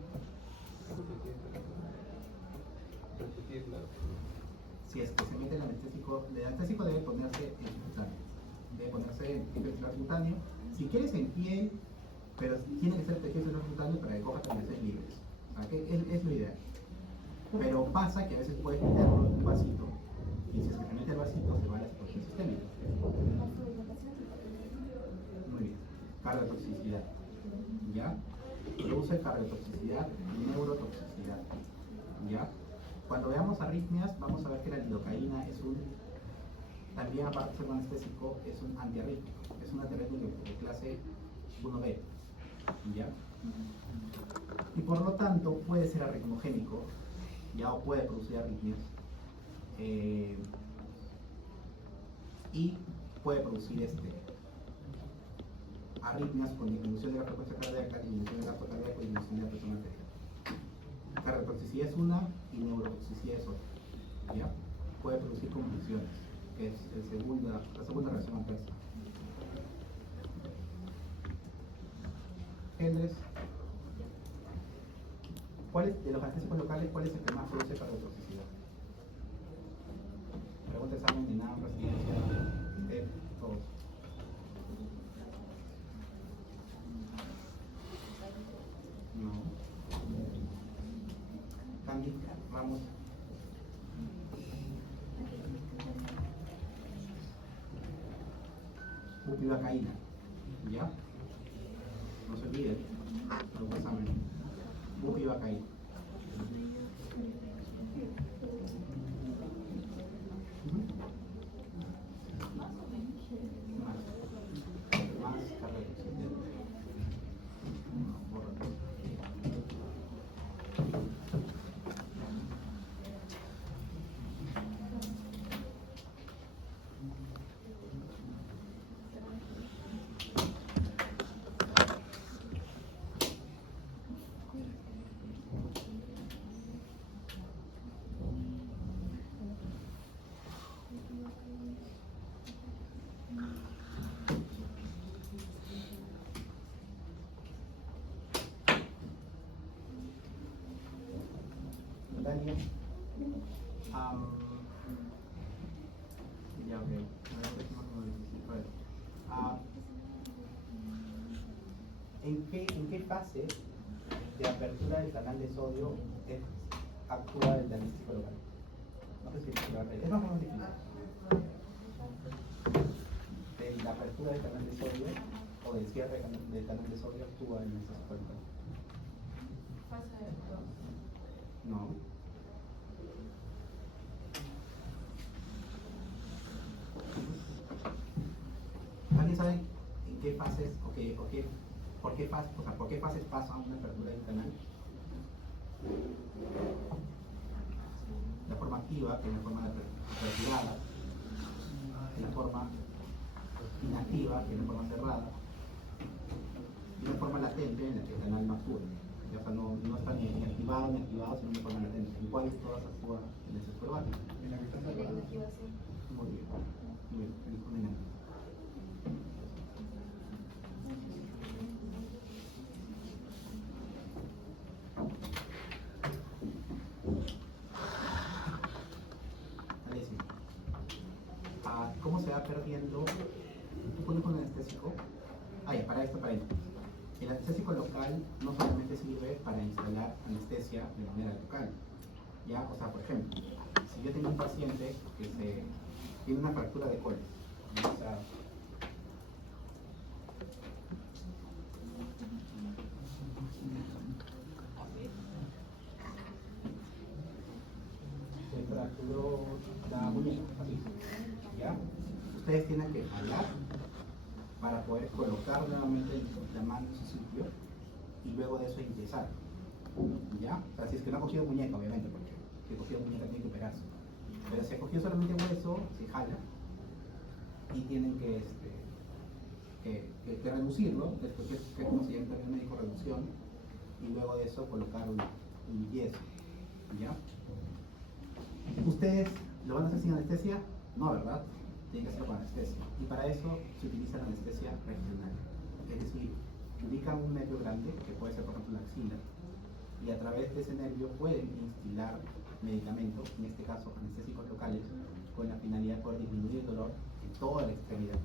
Si es que se mete el anestésico debe ponerse en subcutáneo. Debe ponerse en subcutáneo. Si quieres en piel, pero tiene que ser tejido subcutáneo para que coja terminaciones libres. O sea, que es lo ideal. Pero pasa que a veces puedes meterlo en un vasito. Y si es que se mete el vasito, se va a la circulación sistémica. Muy bien. Cardiotoxicidad. ¿Ya? Produce cardiotoxicidad y neurotoxicidad. ¿Ya? Cuando veamos arritmias, vamos a ver que la lidocaína es también aparte de ser un anestésico, es un antiarrítmico. Es un antiarrítmico de clase 1B. ¿Ya? Y por lo tanto puede ser arritmogénico, ¿ya? O puede producir arritmias. Y puede producir arritmias con disminución de la frecuencia cardíaca, disminución del gasto cardíaco y disminución de la presión arterial. Cardiotoxicidad es una y neurotoxicidad es otra. ¿Ya? Puede producir convulsiones, que es la segunda reacción adversa. Gendres, de los anestésicos locales, ¿cuál es el que más produce cardiotoxicidad? Pregunta examen de nada, residencia, todos. No. Candy, Ramos. Bupivacaína. ¿Ya? No se olviden. Pregunta examen. Bupivacaína. Más cardiotoxicidad. Daniel. Ya, ok. ¿En qué fase de apertura del canal de sodio actúa el anestésico local? No sé si me va a reír. Es más o menos difícil. De la apertura del canal de sodio o del cierre del canal de sodio actúa el anestésico local. Fase 2. No. ¿Alguien sabe en qué fases por qué fases pasa una apertura del canal? La forma activa, que es la forma retirada, la forma inactiva, que es la forma cerrada, y la forma latente en la que el canal no actúa. O sea, no está ni activado ni activado, sino una forma latente. ¿En cuáles todas actúa el anestésico local? En la inactivación. Muy bien. Muy bien. Una inactivación. Alessi, ¿cómo se va perdiendo? ¿Tú pones un anestésico? Para esto. El anestésico local no solamente sirve para instalar anestesia de manera local. ¿Ya? O sea, por ejemplo, si yo tengo un paciente que tiene una fractura de colon, o sea, se fracturó la muñeca, así, ¿ya? Ustedes tienen que jalar para poder colocar nuevamente la mano en su sitio y luego de eso ingresar, ¿ya? O sea, si es que no ha cogido muñeca, obviamente, porque si ha cogido muñeca tiene que operarse, pero si ha cogido solamente hueso, se jala y tienen que reducirlo, después que es como se llama en términos médicos reducción, y luego de eso colocar un yeso, ¿ya? ¿Ustedes lo van a hacer sin anestesia? No, ¿verdad? Tienen que hacerlo con anestesia. Y para eso se utiliza la anestesia regional. Es decir, ubican un nervio grande, que puede ser por ejemplo la axila, y a través de ese nervio pueden instilar medicamentos, en este caso anestésicos locales, con la finalidad de poder disminuir el dolor en toda la extremidad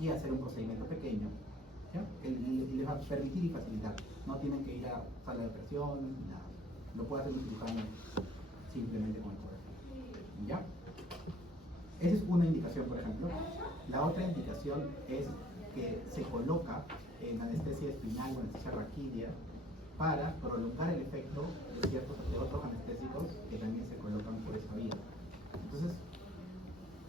y hacer un procedimiento pequeño, ¿ya? Que les va a permitir y facilitar. No tienen que ir a sala de operaciones ni nada. Lo puede hacer un cirujano simplemente con el corazón, ¿ya? Esa es una indicación, por ejemplo. La otra indicación es que se coloca en anestesia espinal o anestesia raquídea para prolongar el efecto de otros anestésicos que también se colocan por esa vía. Entonces,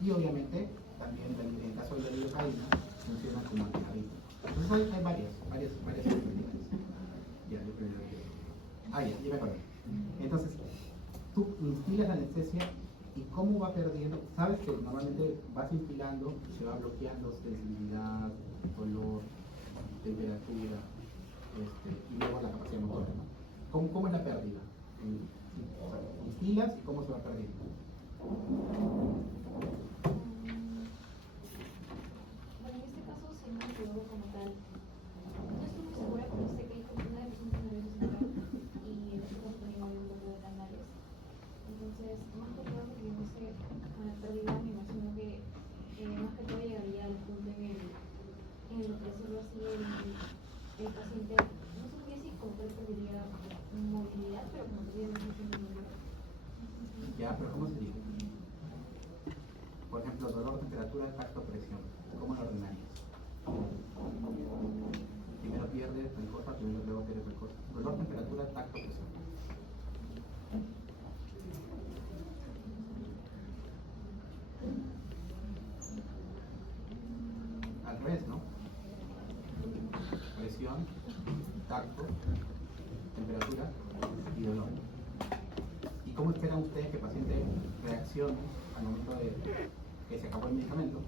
y obviamente también en el caso de la lidocaína funciona como antiarrítmico. Entonces hay varias técnicas. Ya me acuerdo. Entonces, tú instilas la anestesia y cómo va perdiendo. Sabes que normalmente vas instilando y se va bloqueando sensibilidad, dolor, temperatura, y luego la capacidad motora, ¿no? ¿Cómo es la pérdida? Instilas y cómo se va perdiendo. Bueno, en este caso sí me quedó como tal. No estoy muy segura, pero sé que hay como una depresión nerviosa central y en este caso también hay un bloqueo de canales. Entonces, más que todo, porque yo no sé, con la pérdida me imagino que más que todo llegaría al punto en el por decirlo así, el paciente, no sabría si como tal perdería movilidad, pero como todavía no tiene movilidad. Ya, pero ¿cómo se dice? Por ejemplo, dolor, temperatura, tacto, presión. ¿Cómo lo ordenarías? Primero pierdes tal cosa, luego pierdes tal cosa. Dolor, temperatura, tacto, presión. Al revés, ¿no? Presión, tacto, temperatura y dolor. ¿Y cómo esperan ustedes que el paciente reaccione al momento de que se acabó el medicamento?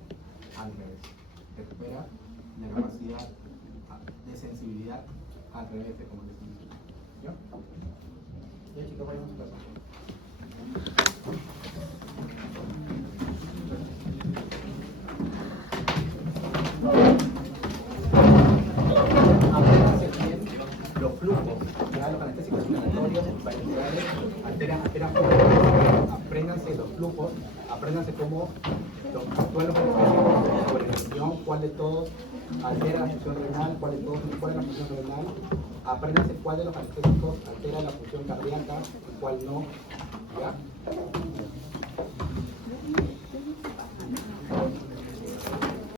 Al revés. Recupera la capacidad de sensibilidad al revés de como les dije. ¿Ya? Ya, chicos, vayamos a casa. Apréndanse bien los flujos, ya los anestésicos inhalatorios, bilaterales, alteran flujos. Apréndanse los flujos, apréndanse cómo actúan los anestésicos sobre la región cuál de todos altera la función renal, cuál de todos mejora la función renal, apréndanse cuál de los anestésicos altera la función cardíaca y cuál no, ¿ya?